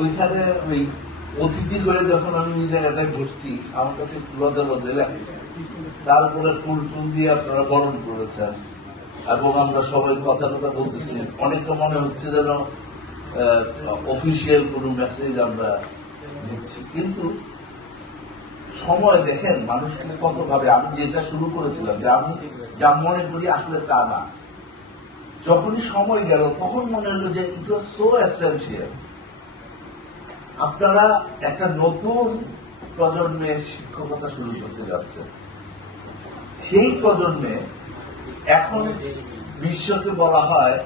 ওইখানে ওই অতিথি হয়ে যখন আমি ওই জায়গাটায় বসছি, আমার কাছে লজ্জা লজ্জা লাগছে। তারপরে ফুল টুল দিয়ে আপনারা বরণ করেছেন এবং আমরা সবাই কথা টথা বলতেছি, অনেকটা মনে হচ্ছে যেন অফিসিয়াল কোন মেসেজ আমরা দিচ্ছি। কিন্তু সময় দেখেন মানুষকে কত ভাবে, আমি যেটা শুরু করেছিলাম যে আমি যা মনে করি আসলে তা না, যখনই সময় গেল তখন মনে হলো যে ইট ওয়াজ সো এসেনশিয়াল। আপনারা একটা নতুন প্রজন্মের শিক্ষকতা শুরু করতে যাচ্ছে, সেই প্রজন্মে এখন বিশ্বকে বলা হয়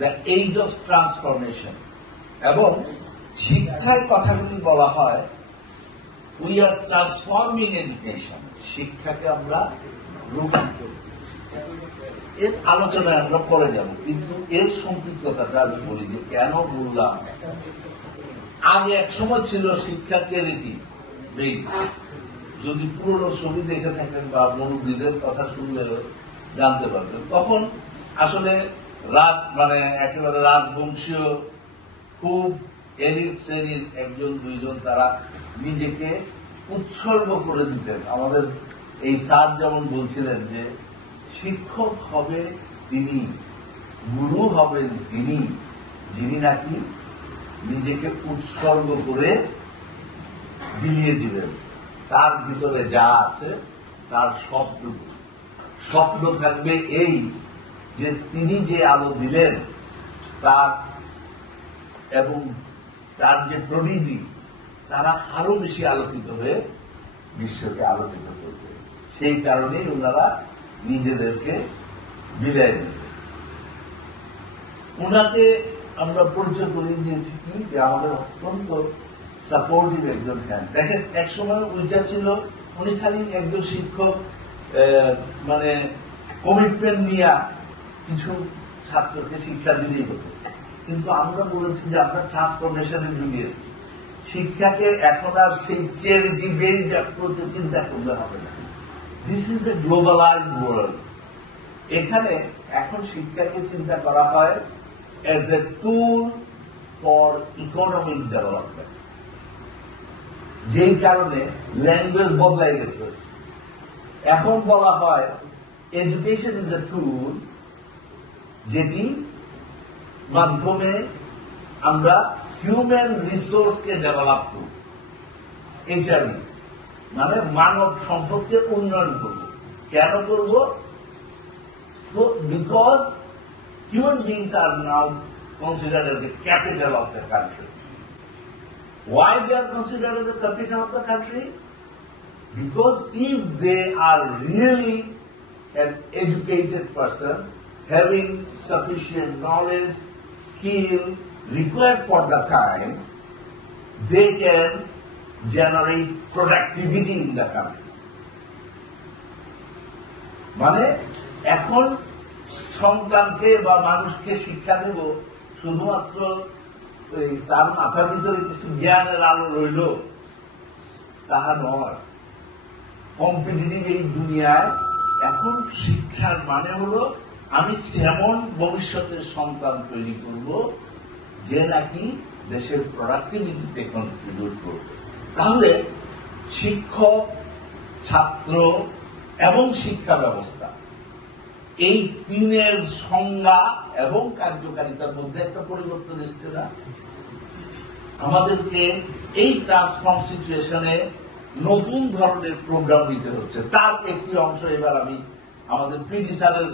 দ্য এজ অফ ট্রান্সফরমেশন, এবং শিক্ষার কথাগুলি বলা হয় উই আর ট্রান্সফর্মিং এডুকেশন। শিক্ষাকে আমরা রূপান্তর, এর আলোচনায় আমরা পরে যাব, কিন্তু এর সম্পৃক্ততাটা আমি বলি যে কেন বললাম। আগে এক সময় ছিল শিক্ষা চ্যারিটি বেস, যদি পুরনো ছবি দেখে থাকেন বা মুরব্বীদের কথা শুনলে জানতে পারবেন, তখন আসলে একেবারে রাজবংশীয় খুব এলিট শ্রেণীর একজন দুইজন তারা নিজেকে উৎসর্গ করে দিতেন। আমাদের এই স্যার যেমন বলছিলেন যে শিক্ষক হবে তিনি, গুরু হবেন তিনি, যিনি নাকি নিজেকে উৎসর্গ করে বিলিয়ে দিবেন, তার ভিতরে যা আছে তার স্বপ্ন থাকবে এই যে তিনি যে আলো দিলেন তার এবং তার যে প্রডিজি তারা আরো বেশি আলোকিত হয়ে বিশ্বকে আলোকিত করবে। সেই কারণেই ওনারা নিজেদেরকে বিদায় দিলেন। ওনাকে আমরা পরিচয় করিয়ে দিয়েছি কি যে আমাদের অত্যন্ত সাপোর্টিভ একজন হ্যান্ড। দেখেন এক সময় ওইটা ছিল উনি খালি একজন শিক্ষক, কমিটমেন্ট নিয়ে কিছু ছাত্রকে শিক্ষা দিলেই হতো, কিন্তু আমরা বলেছি যে আমরা ট্রান্সফরমেশনের যুগে এসেছি। শিক্ষাকে এখন আর সেই চ্যারিটি বেসড অ্যাপ্রোচে চিন্তা করলে হবে না। This is a globalised world. এখানে এখন শিক্ষাকে চিন্তা করা হয় as a tool for economic development, যেই কারণে ল্যাঙ্গুয়েজ বদলাই গেছে। এখন বলা হয় এডুকেশন ইজ এ টুল, যেটি মাধ্যমে আমরা হিউম্যান রিসোর্সকে ডেভেলপ করব, এইচআরডি মানে মানব সম্পদকে উন্নয়ন করব। কেন করব? So because human beings are now considered as the capital of the country. Why they are considered as the capital of the country? Because if they are really an educated person, having sufficient knowledge, skill required for the time, they can generate productivity in the country. মানে এখন সন্তানকে বা মানুষকে শিক্ষা দেব শুধুমাত্র তার মাথার ভিতরে কিছু জ্ঞানের আলো রইল তাহা নয়। কম্পিটিটিভ এই দুনিয়ায় এখন শিক্ষার মানে হলো আমি যেমন ভবিষ্যতের সন্তান তৈরি করব যে নাকি দেশের প্রোডাক্টিভিটিতে কন্ট্রিবিউট করবে। তাহলে শিক্ষক, ছাত্র এবং শিক্ষা ব্যবস্থা এই তিনের সংজ্ঞা এবং কার্যকারিতার মধ্যে একটা পরিবর্তন এসছে না? আমাদেরকে এই ট্রান্সফর্ম সিচুয়েশনে নতুন ধরনের প্রোগ্রাম নিতে হচ্ছে। তার একটি অংশ এবার আমি আমাদের পিডি স্যারের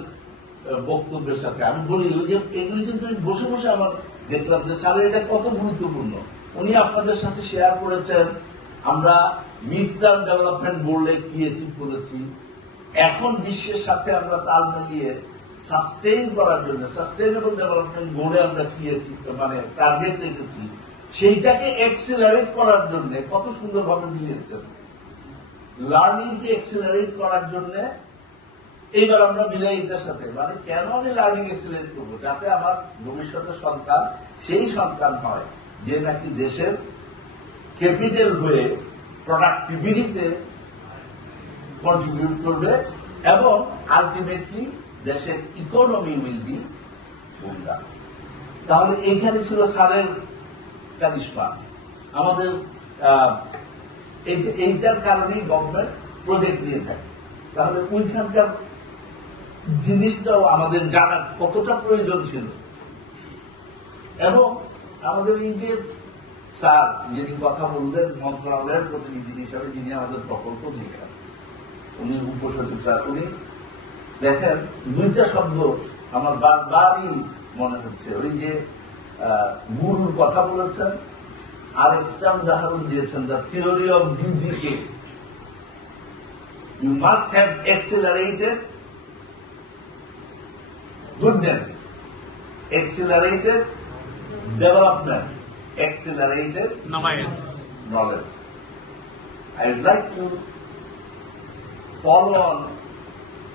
বক্তব্যের সাথে আমি বলি যে এগুলি কিন্তু বসে বসে আমার দেখলাম যে স্যারের এটা কত গুরুত্বপূর্ণ। উনি আপনাদের সাথে শেয়ার করেছেন আমরা মিড টার্ম ডেভেলপমেন্ট বোর্ডে কি অ্যাচিভ করেছি। এখন বিশ্বের সাথে আমরা তাল মিলিয়ে সাস্টেইন করার জন্য সাস্টেইনেবল ডেভেলপমেন্ট গোলে আমরা কি টার্গেট রেখেছি, সেইটাকে এক্সিলারেট করার জন্য কত সুন্দরভাবে মিলিয়েছেন। লার্নিংকে এক্সিলারেট করার জন্য এইবার আমরা মিলাই এটার সাথে কেন আমি লার্নিং এক্সিলারেট করবো, যাতে আমার ভবিষ্যতের সন্তান সেই সন্তান হয় যে নাকি দেশের ক্যাপিটাল হয়ে প্রোডাক্টিভিটিতে কন্ট্রিবিউট করবে এবং আলটিমেটলি দেশের ইকোনমি উইল বি বুমডা। তাহলে এইখানে ছিল স্যারের কারিশমা, আমাদের এইটার কারণেই গভর্নমেন্ট প্রজেক্ট দিয়ে থাকে। তাহলে ওইখানকার জিনিসটাও আমাদের জানার কতটা প্রয়োজন ছিল। এবং আমাদের এই যে স্যার যিনি কথা বললেন মন্ত্রণালয়ের প্রতিনিধি হিসাবে, যিনি আমাদের প্রকল্প দেখেন, উনি উপসচিব স্যার, উনি দেখেন দুইটা শব্দ আমার বারবারই মনে হচ্ছে। ওই যে গুরুর কথা বলেছেন, আরেকটা উদাহরণ দিয়েছেন, দ্য থিওরি অফ ডিজিকে। You must have accelerated goodness, accelerated development, accelerated knowledge. I would like to follow on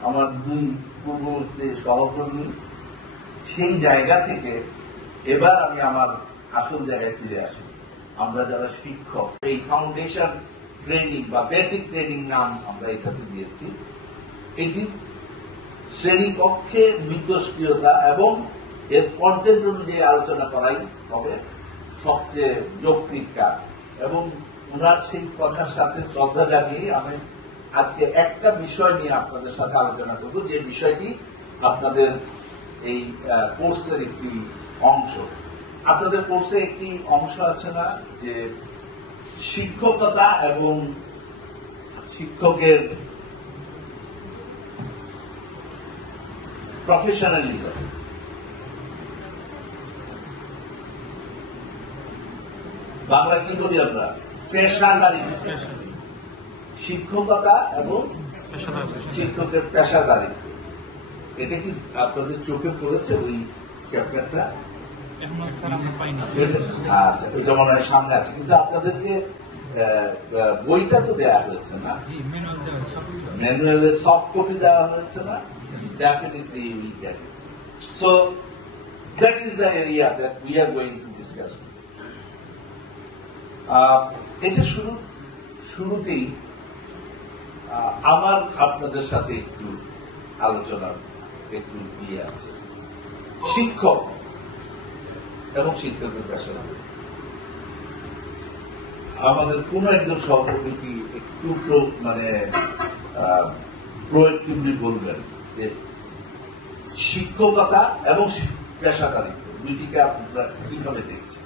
আমার দুই পূর্ববর্তী সহকর্মী সেই জায়গা থেকে এবার আমি আমার আসল জায়গায় ফিরে আসি। আমরা যারা শিক্ষক, এই ফাউন্ডেশন ট্রেনিং বা বেসিক ট্রেনিং নাম আমরা এটাতে দিয়েছি। এটি শ্রেণীকক্ষে মিথস্ক্রিয়তা এবং এর কন্টেন্ট অনুযায়ী আলোচনা করাই হবে সবচেয়ে যৌক্তিক কাজ। এবং ওনার সেই কথার সাথে শ্রদ্ধা জানিয়ে আমি আজকে একটা বিষয় নিয়ে আপনাদের সাথে আলোচনা করব, যে বিষয়টি আপনাদের এই কোর্সের একটি অংশ। আপনাদের কোর্সে একটি অংশ আছে না, যে শিক্ষকতা এবং শিক্ষকের প্রফেশনালিজম। বাংলা কি বলি আমরা? পেশাদারিত্ব। শিক্ষকতা এবং শিক্ষকের পেশাদারিত্ব, এটা কি আপনাদের চোখে পড়েছে ওই চ্যাপ্টারটা? আচ্ছা, ওইটা মনে হয় সামনে আছে, কিন্তু আপনাদেরকে বইটা তো দেওয়া হয়েছে না, ম্যানুয়ালের সফট কপি দেওয়া হয়েছে না? Definitely we get it. So that is the area that we are going to discuss. এটা শুরুতেই আমার আপনাদের সাথে একটু আলোচনার একটু ইয়ে আছে। শিক্ষক এবং শিক্ষকের পেশা, আমাদের কোন একজন সহকর্মী কি একটু মানে প্রোঅ্যাক্টিভলি বলবেন যে শিক্ষকতা এবং পেশাদারিত্ব দুইটিকে আপনারা কিভাবে দেখছেন?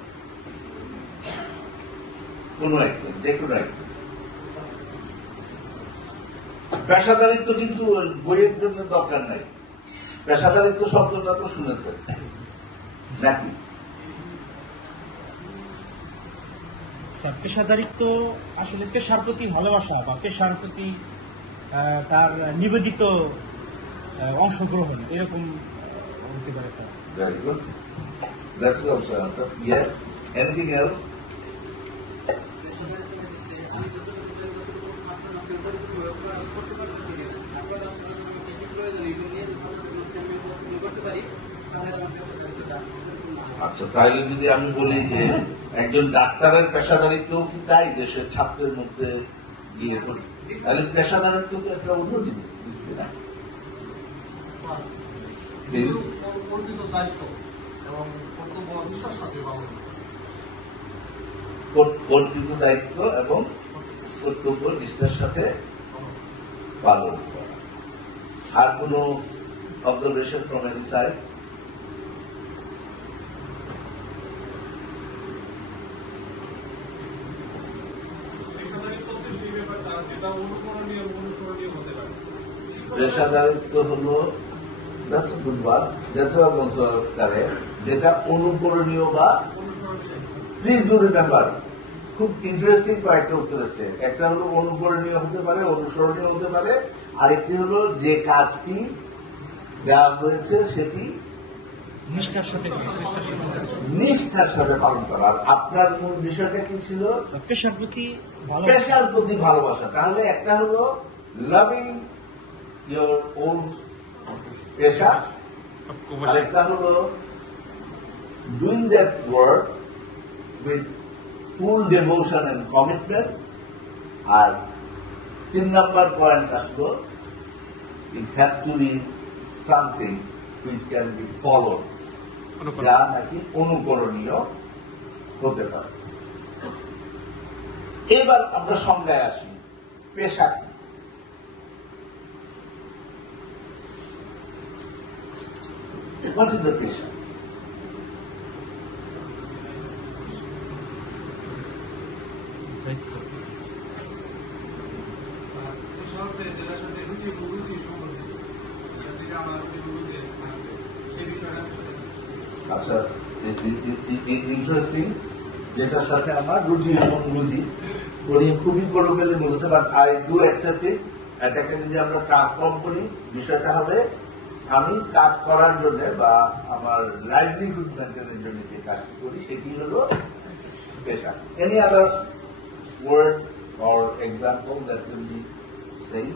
কোন একজন, যে কোনো একজন। পেশাদারিত্ব কিন্তু বইয়ের জন্য দরকার নাই। পেশাদারিত্ব শব্দটা তো শুনেছেন নাকি? পেশাদারিত্ব আসলে পেশার প্রতি ভালোবাসা বা পেশার প্রতি তার নিবেদিত অংশগ্রহণ, এরকম হতে পারে sir. Very good. That's also answer. Yes. Anything else? আচ্ছা, তাহলে যদি আমি বলি যে একজন ডাক্তারের পেশাদারিত্ব কি তাই যে সে ছাত্রের মধ্যে গিয়ে করি, তাহলে পেশাদারিত্ব তো একটা অন্য জিনিস, বুঝলি না? কর্তৃত্ব দায়িত্ব এবং কর্তব্য নিষ্ঠার সাথে পালন করা। আর কোন অবজারভেশন ফ্রম এনি সাইড? পেশাদারিত্ব হল যেটা অনুকরণীয় বা, প্লিজ ডু রিমেম্বার, খুব ইন্টারেস্টিং কয়েকটা উত্তর এসছে। একটা হলো অনুকরণীয় হতে পারে, অনুসরণীয় হতে পারে, আরেকটি হলো যে কাজটি দেওয়া হয়েছে সেটি নিষ্ঠার সাথে পালন করা। আর আপনার মূল বিষয়টা কি ছিল? পেশার প্রতি ভালোবাসা। তাহলে একটা হলো লাভিং ইয়োর ওন পেশা, আরেকটা হলো doing that work with full devotion and commitment. আর 3 নম্বর পয়েন্ট আসলো, it has to be something which can be followed, যা নাকি অনুকরণীয় হতে পারে। এবার আমরা সংজ্ঞায় আসি, পেশা কি? What is the পেশা? আচ্ছা, ইন্টারেস্টিং, যেটার সাথে আমার রুচি এবং রুচি উনি খুবই কলোকিয়ালি বলেছে, but I do accept it. এটাকে যদি আমরা ট্রান্সফর্ম করি, বিষয়টা হবে আমি কাজ করার জন্য বা আমার লাইভলিহুড মেনটেনের জন্য যে কাজটি করি সেটি হলো পেশা। Any other word or example that will be সেই?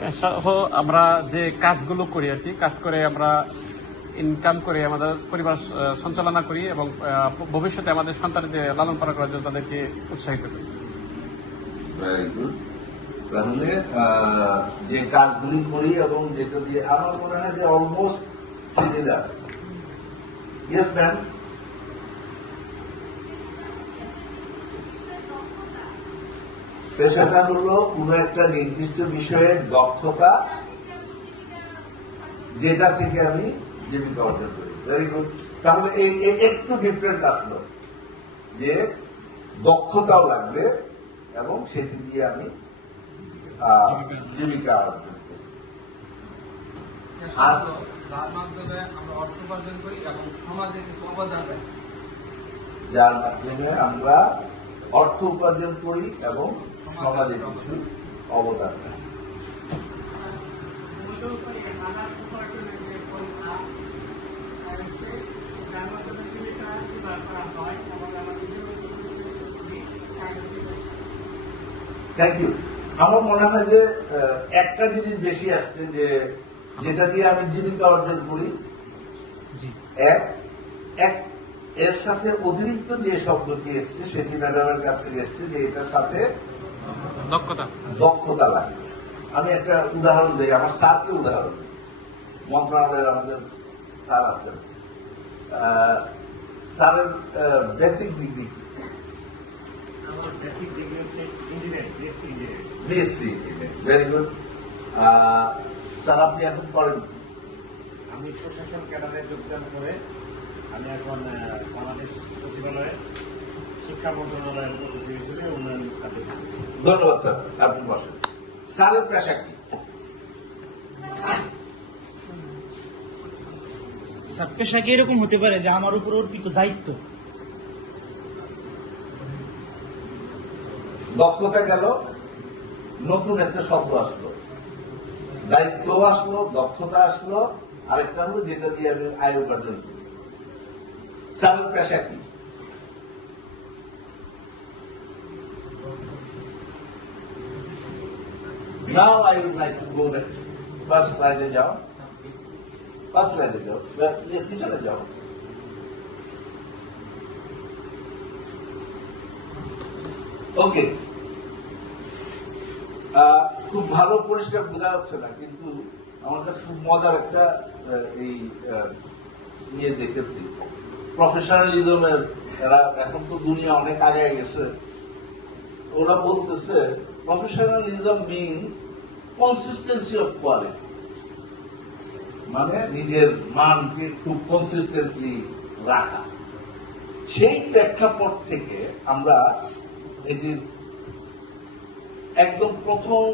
পেশা আমরা যে কাজগুলো করি আর কি, কাজ করে আমরা ইনকাম করে আমাদের পরিবার সঞ্চালনা করি এবং ভবিষ্যতে আমাদের সন্তানের যে লালন পালন করার জন্য তাদেরকে উৎসাহিত করি। Very good. তাহলে যে কাজগুলি করি এবং যেটা দিয়ে আমার মনে হয় যে অলমোস্ট সিমিলার। Yes ma'am. পেশাটা হলো কোন একটা নির্দিষ্ট বিষয়ের দক্ষতা, যেটা থেকে আমি জীবিকা অর্জন করি। Very good. তাহলে এই একটু ডিফারেন্ট আসলো যে দক্ষতাও লাগবে এবং সেটি দিয়ে আমি জীবিকা অর্জন করি। যার মাধ্যমে আমরা অর্থ উপার্জন করি এবং সমাজে কিছু অবদান রাখি। যার মাধ্যমে আমরা অর্থ উপার্জন করি এবং সমাজে কিছু অবদান রাখি। Thank you. আমার মনে হয় যে একটা জিনিস বেশি আসছে, যে যেটা দিয়ে আমি জীবিকা অর্জন করি, এক এর সাথে অতিরিক্ত যে শব্দটি এসছে সেটি ম্যাডামের কাছ থেকে এসছে যে এটার সাথে দক্ষতা লাগে। আমি একটা উদাহরণ দিই, আমার স্যারকে উদাহরণ দিই। মন্ত্রণালয়ের আমাদের স্যার আছেন, স্যারের basic degree very good. Sir আপনি এখন করেন? আমি প্রশাসন ক্যাডারে যোগদান করে আমি এখন বাংলাদেশ সচিবালয়ে শিক্ষা মন্ত্রণালয়ের প্রতিনিধি হিসেবে উন্নয়ন কাজে। ধন্যবাদ স্যার, আপনি বসেন। স্যারের পেশা কি? স্যার পেশা কি এরকম হতে পারে যে আমার উপর অর্পিত দায়িত্ব। দক্ষতা গেল, নতুন একটা শব্দ আসলো, দায়িত্ব আসলো, দক্ষতা আসলো, আরেকটা হলো যেটা দিয়ে আমি আয় উপার্জন করি। স্যারের পেশা কি? Now I would like to go back. First slide যাও, ফার্স্ট স্লাইডে যাও, পিছনে যাও। ওকে, খুব ভালো পরিষ্কার বোঝা যাচ্ছে না, কিন্তু আমার কাছে খুব মজার একটা এই নিয়ে দেখেছি। প্রফেশনালিজমের এরা এখন তো দুনিয়া অনেক আগে গেছে, ওরা বলতেছে professionalism means consistency of quality, মানে নিজের মানকে খুব কনসিস্টেন্টলি রাখা। সেই প্রেক্ষাপট থেকে আমরা এটির একদম প্রথম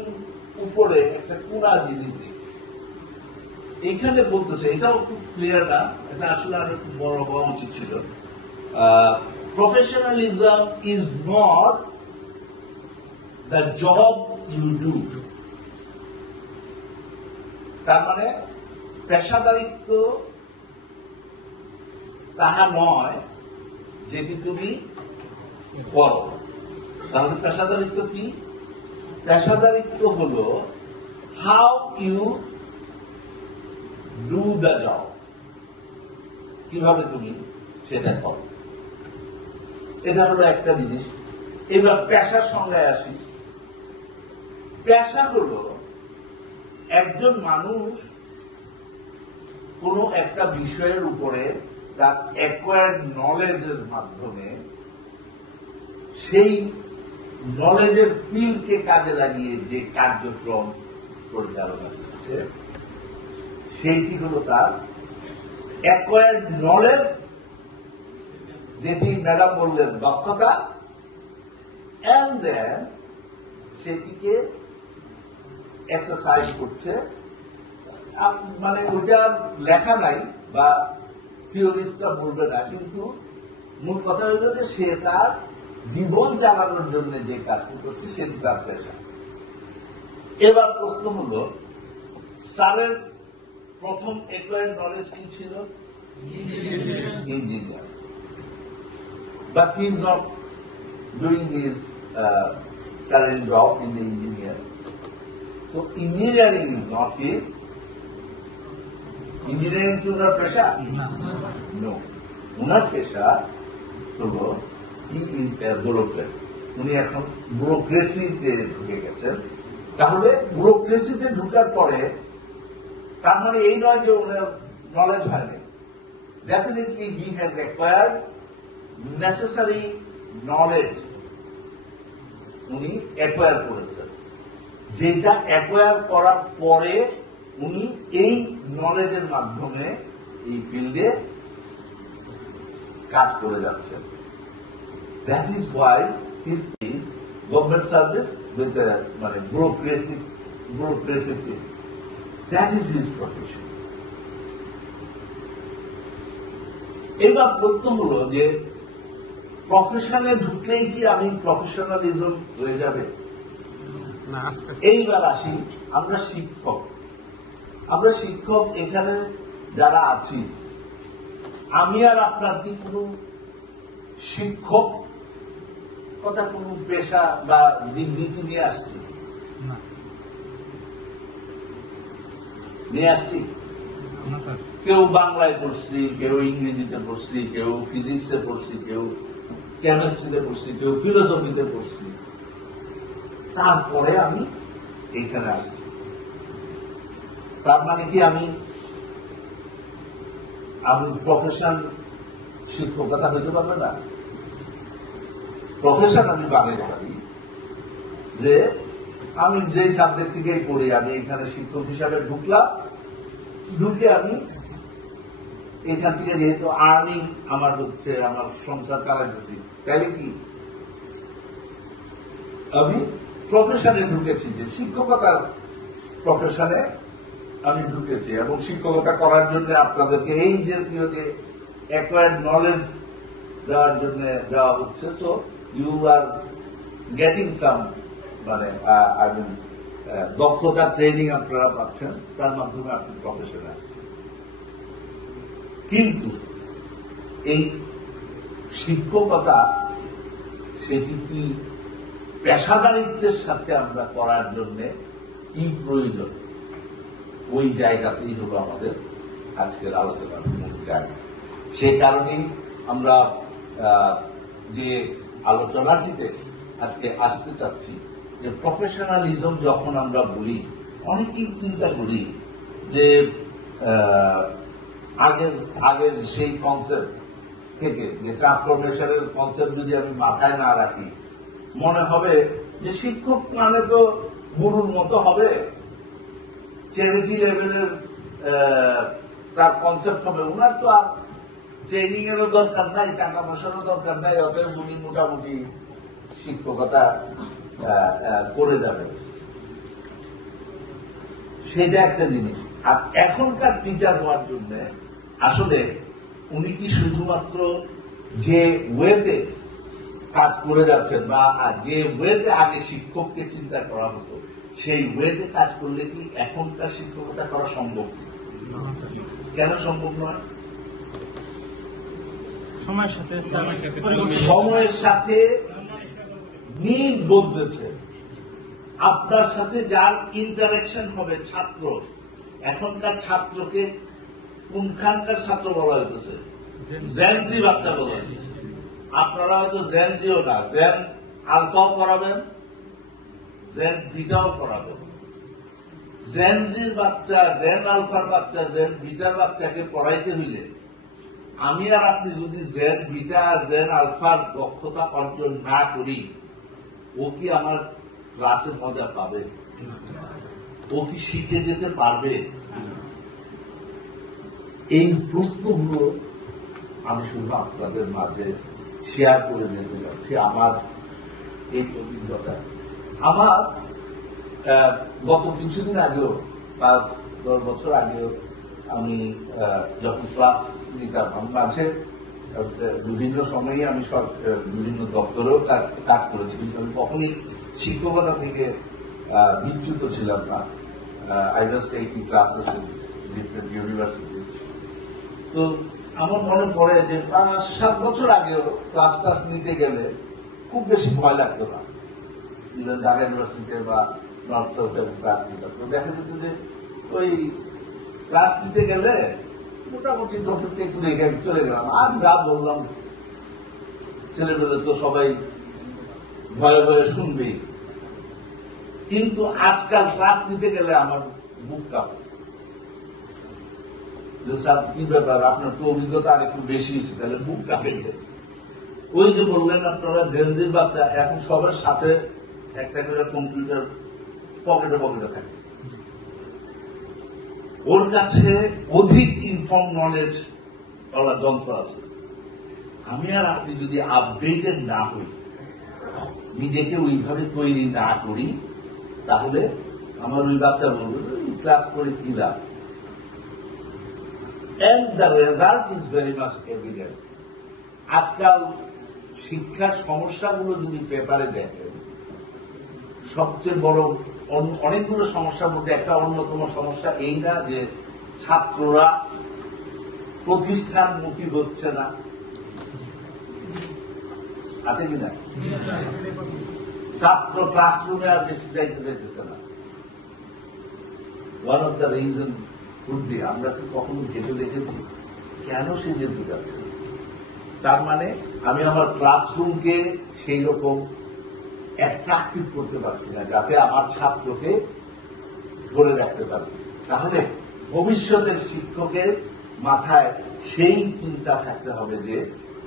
উপরে একটা কুড়া জিনিস দেখি। এখানে বলতেছে, এটাও খুব ক্লিয়ার না, এটা আসলে আরো খুব বড় হওয়া উচিত ছিল। Professionalism is not the job you do. তার মানে পেশাদারিত্ব তাহা নয় যেটি তুমি করো। তাহলে পেশাদারিত্ব কি? পেশাদারিত্ব হল how you do the job, কিভাবে তুমি সেটা করো। এটা হলো একটা জিনিস। এবার পেশার সংজ্ঞায় আসি। পেশা হল একজন মানুষ কোনো একটা বিষয়ের উপরে তার অ্যাকোয়ার্ড নলেজের মাধ্যমে সেই নলেজের ফিল্ডকে কাজে লাগিয়ে যে কার্যক্রম পরিচালনা করছে সেইটি হল তার অ্যাকোয়ার্ড নলেজ, যেটি ম্যাডাম বললেন দক্ষতা, এন্ড দেন সেটিকে এক্সারসাইজ করছে। মানে ওইটা লেখা নাই বা থিওরিস্টরা বলবে না, কিন্তু মূল কথা হইল যে সে তার জীবন চালানোর জন্য যে কাজটি করছে সেটি তার পেশা। এবার প্রশ্ন হল, স্যারের প্রথম অ্যাকোয়ার্ড নলেজ কি ছিল? Engineer. But he is not doing his current job in the engineer. So engineering is not his. Engineering কি ওনার পেশা? No. ওনার পেশা হলো he is a bureaucrat. উনি এখন ব্যুরোক্রেসিতে ঢুকে গেছেন। তাহলে ব্যুরোক্রেসিতে ঢুকার পরে তার মানে এই নয় যে ওনার নলেজ হয়নি। Definitely he has acquired necessary knowledge. উনি অ্যাকোয়ার করেছেন, যেটা অ্যাকোয়ার করার পরে উনি এই নলেজের মাধ্যমে এই ফিল্ডে কাজ করে যাচ্ছেন। That is why his is government service with মানে bureaucracy. That is his profession. এবার প্রশ্ন হলো যে প্রফেশনে ঢুকলেই কি আমি প্রফেশনালিজম হয়ে যাবে? এইবার আসি, আমরা শিক্ষক এখানে যারা আছি, আমি আর আপনার কি কোনো শিক্ষক কথা কোনো পেশা বা ডিগ্রি নিয়ে আসছি? নিয়ে আসছি? কেউ বাংলায় পড়ছি, কেউ ইংরেজিতে পড়ছি, কেউ ফিজিক্সে পড়ছি, কেউ কেমিস্ট্রিতে পড়ছি, কেউ ফিলোসফিতে পড়ছি, তারপরে আমি এইখানে আসছি। তার মানে কি আমি প্রফেশন শিক্ষকতা হইতে পারবে না? প্রফেশন আমি বানিয়ে পারি যে আমি যে সাবজেক্ট থেকে পড়ি, আমি এখানে শিক্ষক হিসাবে ঢুকলাম, ঢুকে আমি এখান থেকে যেহেতু আর্নিং আমার হচ্ছে, আমার সংসার চালাইতেছি, তাহলে কি আমি প্রফেশনে ঢুকেছি, যে শিক্ষকতার প্রফেশনে আমি ঢুকেছি। এবং শিক্ষকতা করার জন্য আপনাদেরকে এই জাতীয় যে অ্যাকোয়ার্ড নলেজ দেওয়ার জন্য দেওয়া হচ্ছে। So you are getting some মানে দক্ষতা ট্রেনিং আপনারা পাচ্ছেন, তার মাধ্যমে আপনি প্রফেশনে আসছেন। কিন্তু এই শিক্ষকতা সেটি কি পেশাদারিত্বের সাথে আমরা করার জন্য কি প্রয়োজন, ওই জায়গাতেই হল আমাদের আজকের আলোচনার মূল জায়গা। সে কারণেই আমরা যে আলোচনাটিতে আজকে আসতে চাচ্ছি যে প্রফেশনালিজম যখন আমরা বলি, অনেকেই চিন্তা করি যে আগের সেই কনসেপ্ট থেকে, যে ট্রান্সফরমেশনের কনসেপ্ট যদি আমি মাথায় না রাখি, মনে হবে যে শিক্ষক মানে তো গুরুর মতো হবে, চ্যারিটি লেভেলের তার কনসেপ্ট হবে, ওনার তো আর ট্রেনিং এরও দরকার নাই, টাকা পয়সারও দরকার নাই, অতএব উনি মোটামুটি শিক্ষকতা করে যাবে। সেটা একটা জিনিস। আর এখনকার টিচার হওয়ার জন্য আসলে উনি কি শুধুমাত্র যে ওয়েতে কাজ করে যাচ্ছেন বা যে ওয়েতে আগে শিক্ষককে চিন্তা করা হতো, সেই ওয়েতে কাজ করলে কি এখনকার শিক্ষকতা করা সম্ভব? কেন সম্ভব নয়? সময়ের সাথে নিড বদলেছে। আপনার সাথে যার ইন্টারাকশন হবে ছাত্র, এখনকার ছাত্রকে কোনখানকার ছাত্র বলা হইতেছে? জেনজি বাচ্চা বলা হইতেছে। আপনারা হয়তো জেনজিও না, জেন আলফাও পড়াবেন, জেন বিটাও পড়াবেন। জেনজির বাচ্চা, জেন আলফার বাচ্চা, জেন বিটার বাচ্চাকে পড়াইতে হইলে আমি আর আপনি যদি জেন বিটা আর জেন আলফার দক্ষতা অর্জন না করি, ও কি আমার ক্লাসে মজা পাবে? ও কি শিখে যেতে পারবে? এই প্রশ্নগুলো আমি শুধু আপনাদের মাঝে শেয়ার করে দিতে যাচ্ছি আমার এই অভিজ্ঞতা। আমার গত কিছুদিন আগেও, 5-10 বছর আগেও আমি যখন ক্লাস নিতাম, আমি মাঝে বিভিন্ন সময়ে আমি বিভিন্ন দপ্তরেও কাজ করেছি, কিন্তু আমি কখনই শিক্ষকতা থেকে বিচ্যুত ছিলাম না। I was taking classes in different university. তো আমার মনে পড়ে যে 5-7 বছর আগেও ক্লাস নিতে গেলে খুব বেশি ভয় লাগতো না। ইভেন ঢাকা ইউনিভার্সিটিতে বা নর্থ সাউথে ক্লাস নিতাম, তো দেখা যেত যে ওই ক্লাস নিতে গেলে মোটামুটি টপিকটা একটু দেখে আমি চলে গেলাম, আর যা বললাম ছেলেমেয়েদের তো সবাই ভয়ে ভয়ে শুনবেই। কিন্তু আজকাল ক্লাস নিতে গেলে আমার বুক কাঁপে যে স্যার কি ব্যাপার, আপনার তো অভিজ্ঞতা আর একটু বেশি হয়েছে, তাহলে বুক কাঁপে। ওই যে বললেন আপনারা জেনজির বাচ্চা এখন সবার সাথে একটা করে কম্পিউটার পকেটে পকেটে থাকে, ওর কাছে অধিক ইনফর্ম নলেজ পাওয়ার যন্ত্র আছে। আমি আর আপনি যদি আপডেটেড না হই, নিজেকে ওইভাবে তৈরি না করি, তাহলে আমার ওই বাচ্চা বলবে ক্লাস করে কি লাভ। And the result is very much evident. আজকাল শিক্ষার সমস্যাগুলো যদি পেপারে দেখেন, সবচেয়ে বড় অনেকগুলো সমস্যার মধ্যে একটা অন্যতম সমস্যা এই না যে ছাত্ররা প্রতিষ্ঠানমুখী হচ্ছে না, আছে কিনা? ছাত্র ক্লাসরুমে আর বেশি যাইতেছে না। One of the reason could be, আমরা কি কখনো ভেবে দেখেছি কেন সে যেতে যাচ্ছে না? তার মানে আমি আমার ক্লাসরুমকে সেই রকম অ্যাট্রাক্টিভ করতে পারছি না যাতে আমার ছাত্রকে ধরে রাখতে পারি। তাহলে ভবিষ্যতের শিক্ষকের মাথায় সেই চিন্তা থাকতে হবে যে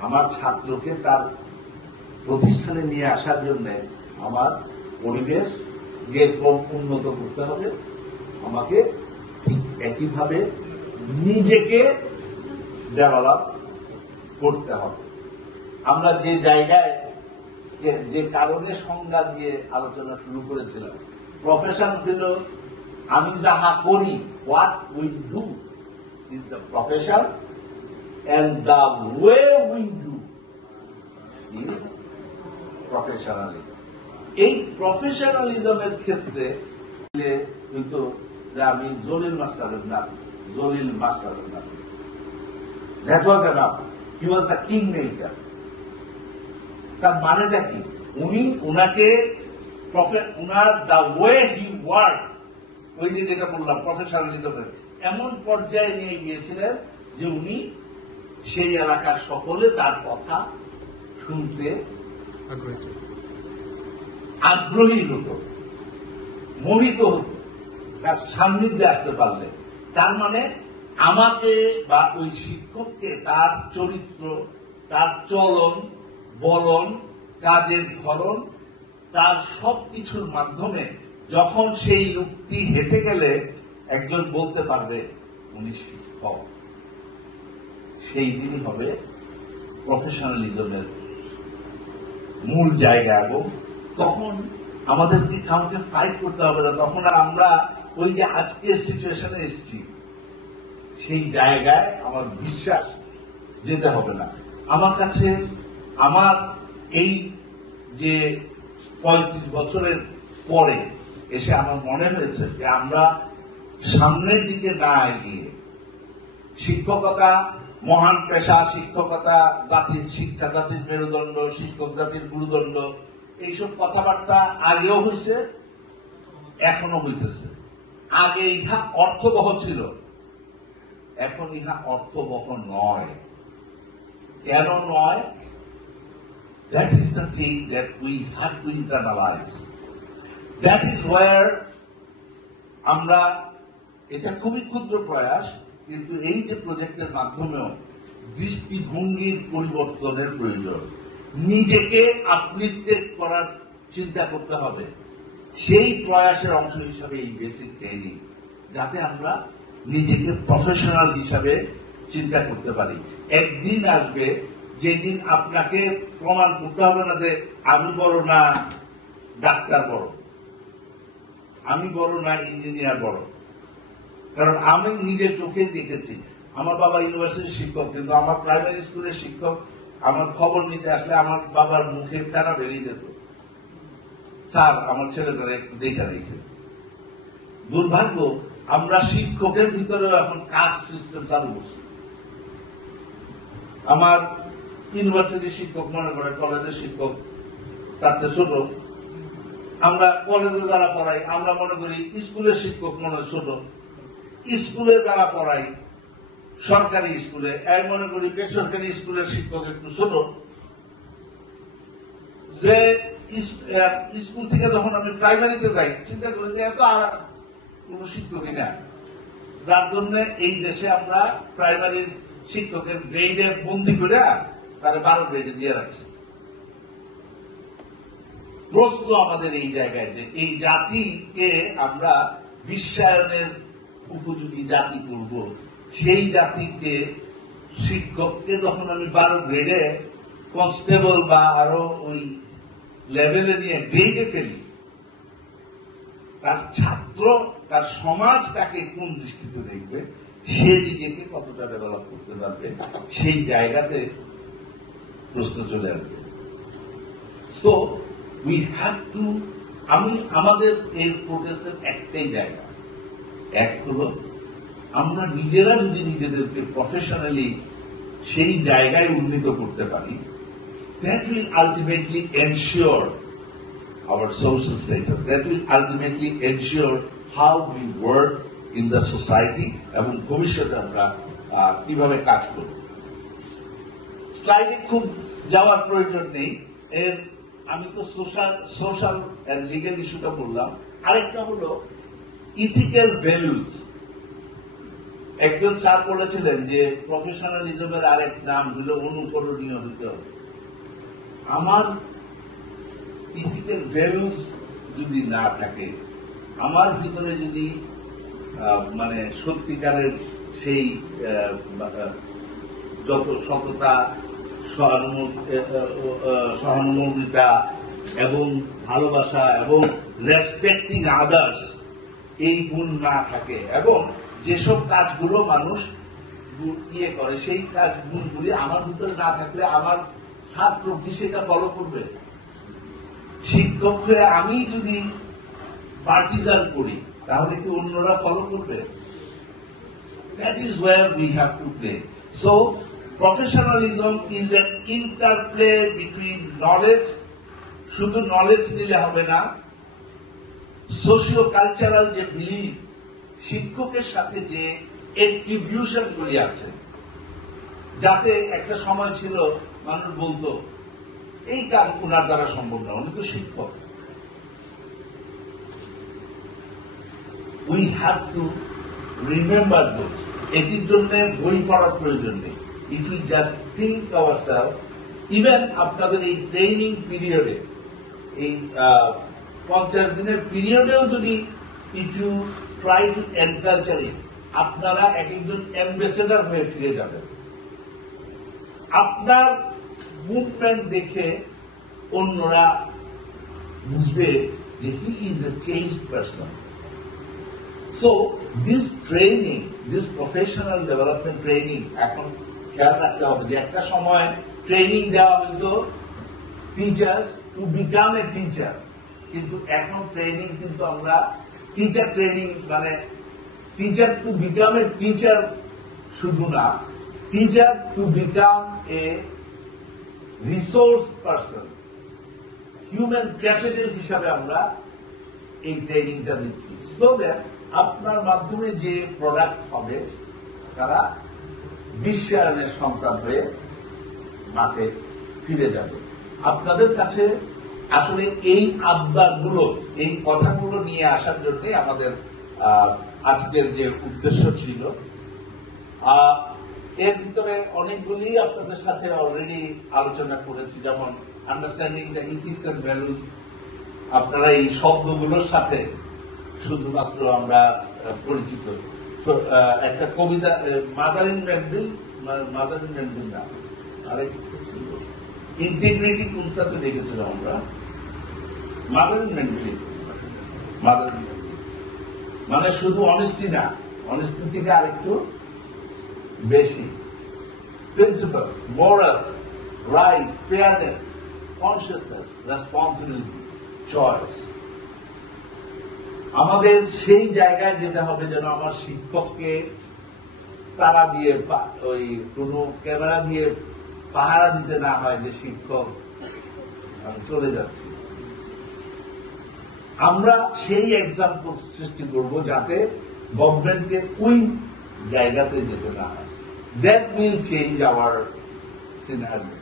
আমার ছাত্রকে তার প্রতিষ্ঠানে নিয়ে আসার জন্য আমার পরিবেশ যে উন্নত করতে হবে, আমাকে ঠিক একইভাবে নিজেকে ডেভেলপ করতে হবে। আমরা যে জায়গায় যে কারণে সংজ্ঞা দিয়ে আলোচনা শুরু করেছিলাম, প্রফেশন হল আমি যাহা করি, what we do is the profession, and the way we do is professionalism. এই প্রফেশনালিজমের ক্ষেত্রে কিন্তু যে আমি জলিল মাস্টারের নাম, that was enough. He was the king maker. তার মানেটা কি? উনি ওনাকে উনার দ্য ওয়ে হি ওয়ার্ক, ওই যে যেটা বললাম প্রফেশনালিজমের এমন পর্যায়ে নিয়ে গিয়েছিলেন যে উনি সেই এলাকার সকলে তার কথা শুনতে আগ্রহী হতো, মোহিত হতো তার সান্নিধ্যে আসতে পারলে। তার মানে আমাকে বা ওই শিক্ষককে তার চরিত্র, তার চলন বলন, কাজের ধরন, তার সবকিছুর মাধ্যমে যখন সেই লোকটি হেঁটে গেলে একজন বলতে পারবে উনি শিক্ষক, সেই দিনই হবে প্রফেশনালিজমের মূল জায়গা। এবং তখন আমাদেরকে কাউকে ফাইট করতে হবে না, তখন আর আমরা ওই যে আজকের সিচুয়েশনে এসেছি সেই জায়গায় আমার বিশ্বাস যেতে হবে না। আমার কাছে আমার এই যে 35 বছরের পরে এসে আমার মনে হয়েছে যে আমরা সামনের দিকে না এগিয়ে, শিক্ষকতা মহান পেশা, শিক্ষকতা জাতির শিক্ষা জাতির মেরুদণ্ড, শিক্ষক জাতির গুরুদণ্ড, এইসব কথাবার্তা আগেও হয়েছে, এখনো হইতেছে। আগে ইহা অর্থবহ ছিল, এখন ইহা অর্থবহ নয়। কেন নয়? That is the thing that we have to internalize. That is where আমরা এটা খুবই ক্ষুদ্র প্রয়াস, কিন্তু এই যে প্রজেক্টের মাধ্যমেও দৃষ্টিভঙ্গির পরিবর্তনের প্রয়োজন। নিজেকে আপলিফ্টেড করার চিন্তা করতে হবে, সেই প্রয়াসের অংশ হিসাবে এই বেসিক ট্রেনিং, যাতে আমরা নিজেকে প্রফেশনাল হিসাবে চিন্তা করতে পারি। একদিন আসবে যেদিন আপনাকে প্রমাণ করতে হবে না যে আমি বড় না ডাক্তার বড়, আমি বড় না ইঞ্জিনিয়ার বড়। কারণ আমি নিজের চোখে দেখেছি, আমার বাবা ইউনিভার্সিটির শিক্ষক, কিন্তু আমার প্রাইমারি স্কুলের শিক্ষক আমার খবর নিতে আসলে আমার বাবার মুখে ফেনা বেরিয়ে যেত, স্যার আমার ছেলেটারা একটু দেখা রেখে। দুর্ভাগ্য, আমরা শিক্ষকের ভিতরেও এখন কাস্ট সিস্টেম চালু করছি। আমার ইউনিভার্সিটির শিক্ষক মনে করে কলেজের শিক্ষক তার ছোট, আমরা কলেজে যারা পড়াই আমরা মনে করি স্কুলের শিক্ষক মনে ছোট, স্কুলে যারা পড়াই সরকারি স্কুলে মনে করি বেসরকারি স্কুলের শিক্ষক একটু ছোট। যে স্কুল থেকে যখন আমি প্রাইমারিতে যাই চিন্তা করি যে এত আর কোন শিক্ষকই না, যার জন্য এই দেশে আমরা প্রাইমারির শিক্ষকের গ্রেডে বন্দি করে তারা 12 গ্রেডে দিয়ে রাখছি। প্রশ্ন আমাদের এই জায়গায় যে এই জাতিকে আমরা বিশ্বায়নের উপযোগী জাতি করব, সেই জাতিকে শিক্ষককে যখন আমি 12 গ্রেডে কনস্টেবল বা আরো ওই লেভেলে নিয়ে গ্রেডে ফেলি, তার ছাত্র তার সমাজ তাকে কোন দৃষ্টিতে দেখবে, সে নিজেকে কতটা ডেভেলপ করতে পারবে, সেই জায়গাতে প্রশ্ন চলে আসবে। সো উই হ্যাভ টু, আমাদের এই প্রোটেস্টের একটাই জায়গা, এক হলো আমরা নিজেরা যদি নিজেদেরকে প্রফেশনালি সেই জায়গায় উন্নীত করতে পারি, that will ultimately ensure our social status, that will ultimately ensure how we work in the society এবং ভবিষ্যতে আমরা কিভাবে কাজ করব। স্লাইডে খুব যাওয়ার প্রয়োজন নেই, এর আমি তো সোশ্যাল এন্ড লিগ্যাল ইস্যুটা বললাম। আরেকটা হলো ইথিক্যাল ভ্যালুজ। একজন স্যার বলেছিলেন যে প্রফেশনালিজমের আরেক নাম হলো অনুকরণীয় হতে হবে। আমার ইথিক্যাল ভ্যালুজ যদি না থাকে, আমার ভিতরে যদি মানে সত্যিকারের সেই যত সততা, সহানুভূতিতা এবং ভালোবাসা এবং রেসপেক্টিং আদার্স, এই গুণ না থাকে, এবং যেসব কাজগুলো মানুষ ইয়ে করে সেই কাজ গুণগুলি আমার ভিতরে না থাকলে আমার ছাত্র কি সেটা ফলো করবে? শিক্ষক হয়ে আমি যদি পার্টিজান করি তাহলে কি অন্যরা ফলো করবে? That is where we have to play. So professionalism is an interplay between knowledge, শুধু নলেজ নিলে হবে না, সোশিও কালচারাল যে বিলিভ, শিক্ষকের সাথে যে এট্রিবিউশন গুলি আছে, যাতে একটা সময় ছিল মানুষ বলতো এই কাজ ওনার দ্বারা সম্ভব না, উনি তো শিক্ষক। We have to remember this. এটির জন্য বই পড়ার প্রয়োজন নেই। If you just think ourself, even আপনাদের এই ট্রেনিং পিরিয়ডে, এই 50 দিনের পিরিয়ডেও যদি if you try to enculture it, আপনারা এক একজন অ্যাম্বাসেডর হয়ে ফিরে যাবেন। আপনার মুভমেন্ট দেখে অন্যরা বুঝবে যে he is a changed person. So this training, this professional development training এখন খেয়াল রাখতে হবে যে একটা সময় ট্রেনিং দেওয়া হইতো teachers to become a teacher, কিন্তু এখন ট্রেনিং কিন্তু আমরা টিচার ট্রেনিং মানে teacher to become a teacher শুধু না, teacher to become a resource person, human capital হিসাবে আমরা এই ট্রেনিংটা দিচ্ছি। সো দ্যাট আপনার মাধ্যমে যে প্রোডাক্ট হবে তারা বিশ্বায়নের সন্তান হয়ে মাঠে ফিরে যাবে। আপনাদের কাছে আসলে এই আবদারগুলো, এই কথাগুলো নিয়ে আসার জন্য আমাদের আজকের যে উদ্দেশ্য ছিল। এর ভিতরে অনেকগুলি আপনাদের সাথে অলরেডি আলোচনা করেছি, যেমন understanding the ethics and values. আপনারা এই শব্দগুলোর সাথে শুধুমাত্র আমরা পরিচিত। একটা কবিতা মাদার ইন ম্যানভিল না, আরেকটা ছিল ইন্টিগ্রিটি, কোনটাতে দেখেছিলাম আমরা? মাদার ইন ম্যানভিল, মানে শুধু অনেস্টি না, অনেস্টি থেকে আরেকটু বেশি। Principles, morals, right, fairness, consciousness, responsibility, choice. আমাদের সেই জায়গায় যেতে হবে যেন আমার শিক্ষককে তারা দিয়ে ওই কোন ক্যামেরা দিয়ে পাহারা দিতে না হয় যে শিক্ষক আমি চলে যাচ্ছি। আমরা সেই এক্সাম্পল সৃষ্টি করব যাতে গভর্নমেন্টকে ওই জায়গাতে যেতে না হয়। That will change our scenario.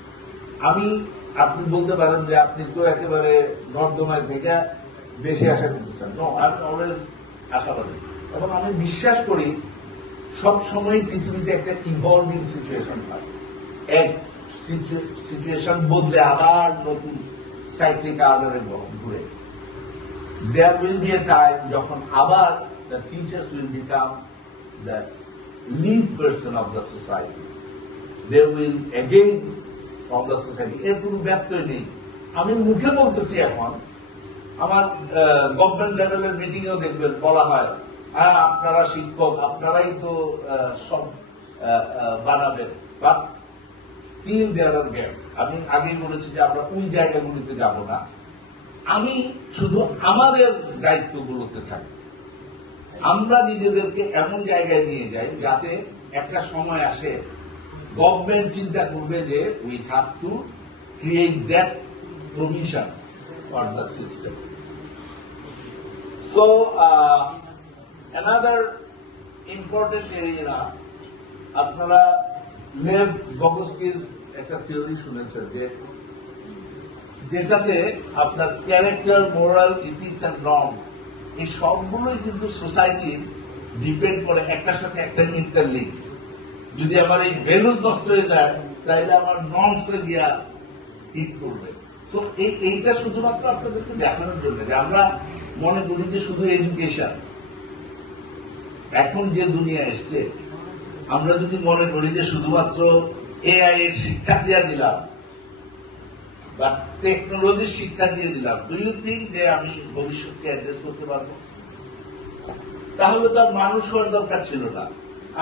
আপনি বলতে পারেন যে আপনি তো একেবারে নর্দমায় থেকে বেশি আশা করতেছেন। নো, আই এম অলওয়েজ আশাবাদী, এবং আমি বিশ্বাস করি সব সময় পৃথিবীতে একটা ইভলভিং সিচুয়েশন থাকে। এক সিচুয়েশন বদলে আবার নতুন সাইক্লিক আর্ডারে ঘুরে। There will be a time যখন আবার the teachers will become the lead person of the society. They will again from the society. এর কোনো ব্যত্যয় নেই। আমি মুখে বলতেছি এখন, আমার গভর্নমেন্ট লেভেলের মিটিংয়েও দেখবেন বলা হয়, হ্যাঁ আপনারা শিক্ষক, আপনারাই তো সব বানাবেন, but still there are gaps. আমি আগেই বলেছি যে আমরা ওই জায়গাগুলিতে যাব না, আমি শুধু আমাদের দায়িত্বগুলোতে থাকি। আমরা নিজেদেরকে এমন জায়গায় নিয়ে যাই যাতে একটা সময় আসে গভর্নমেন্ট চিন্তা করবে যে we have to create that provision for the system. So another important area, আপনারা লেভ গগস্কির একটা থিওরি শুনেছেন যেটাতে আপনার character, moral, ethics and norms এই সবগুলোই কিন্তু সোসাইটির ডিপেন্ড করে, একটার সাথে একটা ইন্টারলিঙ্ক। যদি আমার এই ভ্যালুজ নষ্ট হয়ে যায় তাহলে আমার নর্মস গিয়া হিট করবে। সো এইটা শুধুমাত্র আপনাদেরকে দেখানোর জন্য যে আমরা মনে করি যে শুধু এডুকেশন, এখন যে দুনিয়া এসছে আমরা যদি মনে করি যে শুধুমাত্র এআই এর শিক্ষা দিয়ে দিলাম বা টেকনোলজির শিক্ষা দিয়ে দিলাম, ডু ইউ থিঙ্ক যে আমি ভবিষ্যৎকে অ্যাড্রেস করতে পারবো? তাহলে তো আর মানুষ হওয়ার দরকার ছিল না।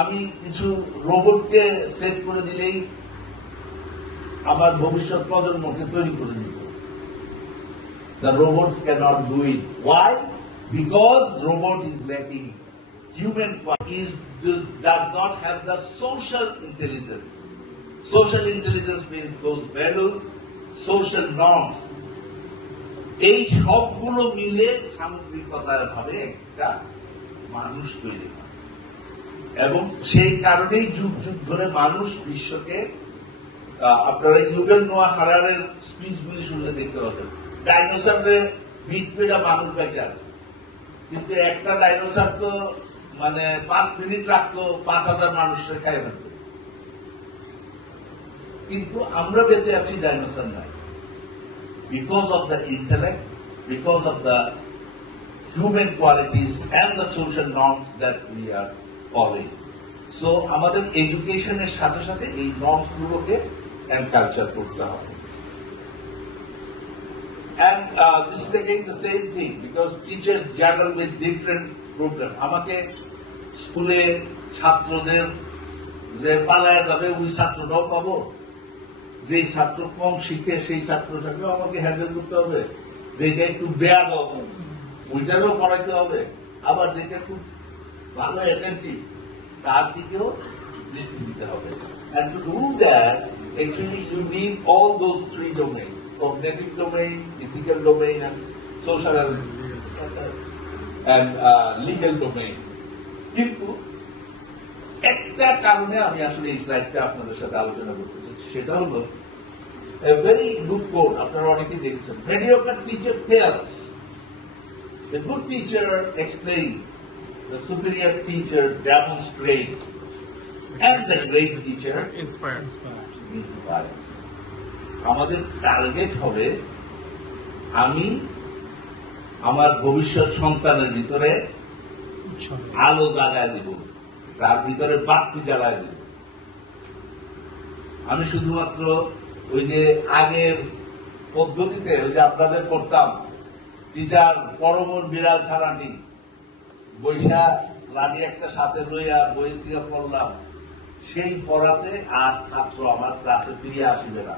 আমি কিছু রোবটকে সেট করে দিলেই আমার ভবিষ্যৎ প্রজন্মকে তৈরি করে দিত। The robots cannot do it. Why? Because robot is lacking human qualities, does not have the social intelligence. Social intelligence means those values, social norms. এই সবগুলো মিলে সামগ্রিকতার ভাবে একটা মানুষ তৈরি হয়, এবং সেই কারণেই যুগ যুগ ধরে মানুষ বিশ্বকে, আপনারা ইউভেল নোয়া হারারের স্পিচগুলি শুনলে দেখতে পাবেন, ডাইনোসরের ভিট পেটা মানুষ বেঁচে আছে, কিন্তু একটা ডাইনোসর তো মানে 5 মিনিট রাখতো 5000 মানুষের খাই ফেলতো। কিন্তু আমরা বেঁচে আছি, ডাইনোসর নাই, because of the intellect, because of the human qualities and the social norms that we are following. So আমাদের এডুকেশনের সাথে সাথে এই নর্মস গুলোকে and culture করতে হবে। And this is again the same thing because teachers juggle with different programs. আমাকে স্কুলে ছাত্রদের যে পালায় যাবে ওই ছাত্রটাও পাবো, যে ছাত্র কম শিখে সেই ছাত্রটাকেও আমাকে হ্যান্ডেল করতে হবে, যেটা একটু বেয়াদ হবে ওইটারও পড়াইতে হবে, আবার যেটা খুব ভালো অ্যাটেন্টিভ তার দিকেও দৃষ্টি দিতে হবে। And to do that, actually you need all those 3 domains: cognitive domain, ethical domain, and social and legal domain. কিন্তু একটা কারণে আমি আসলে এই স্লাইডটা আপনাদের সাথে আলোচনা করতে চাচ্ছি, সেটা হলো a very good quote, আপনারা অনেকেই দেখেছেন, mediocre teacher fails, the good teacher explains, the superior teacher demonstrates and the great teacher inspire inspires. আমাদের টার্গেট হবে আমি আমার ভবিষ্যৎ সন্তানের ভিতরে আলো জ্বালায় দেব, তার ভিতরে বাতি জ্বালায় দেব। আমি শুধুমাত্র ওই যে আগের পদ্ধতিতে ওই যে আপনাদের করতাম টিচার পরমর বিড়াল ছাড়ানি বৈশা লাঠি একটা সাথে লইয়া বই দিয়ে পড়লাম, সেই পড়াতে আর ছাত্র আমার ক্লাসে ফিরে আসবে না।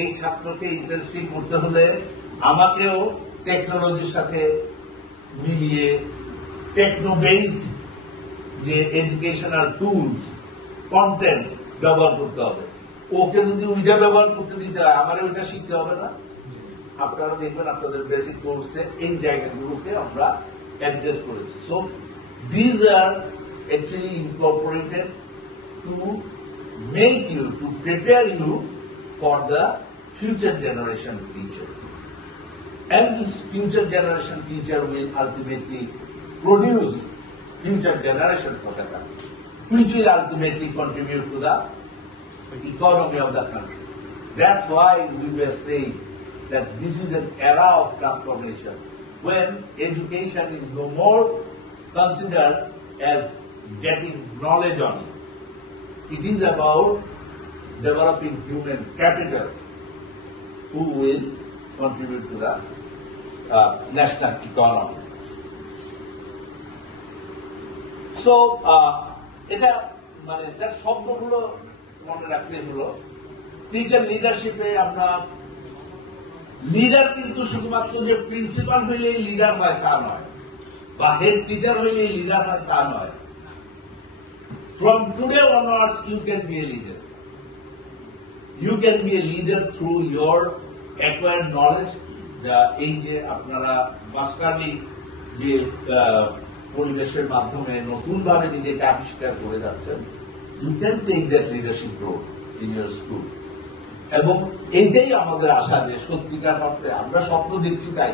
এই ছাত্রকে ইন্টারেস্টিং করতে হলে আমাকেও টেকনোলজির সাথে মিলিয়ে টেকনো বেসড যে এডুকেশনাল টুলস কন্টেন্ট ব্যবহার করতে হবে। ওকে যদি ওইটা ব্যবহার করতে দিতে হয় আমার ওইটা শিখতে হবে না। আপনারা দেখবেন আপনাদের বেসিক কোর্সে এই জায়গাগুলোকে আমরা অ্যাড্রেস করেছি। So these are actually incorporated to make you, to prepare you for the future generation teacher. And this future generation teacher will ultimately produce future generation for the country, which will ultimately contribute to the economy of the country. That's why we were saying that this is an era of transformation when education is no more considered as getting knowledge on it. It is about developing human capital who will contribute to the national economy. So, এটা মানে তার শব্দগুলো মনে রাখতে হলো। Teacher লিডারশিপে আমরা leader কিন্তু শুধুমাত্র যে প্রিন্সিপাল হইলেই লিডার হয় তা নয়, বা হেড টিচার হইলেই লিডার হয় তা নয়। From today onwards you can be a leader. You can be a leader through your acquired knowledge. এই যে আপনারা মাস্টারলি যে পরিবেশের মাধ্যমে নতুন ভাবে নিজেকে আবিষ্কার করে যাচ্ছেন, you can take that leadership role in your school. এবং এইটাই আমাদের আশা যে সত্যিকার অর্থে আমরা স্বপ্ন দেখছি, তাই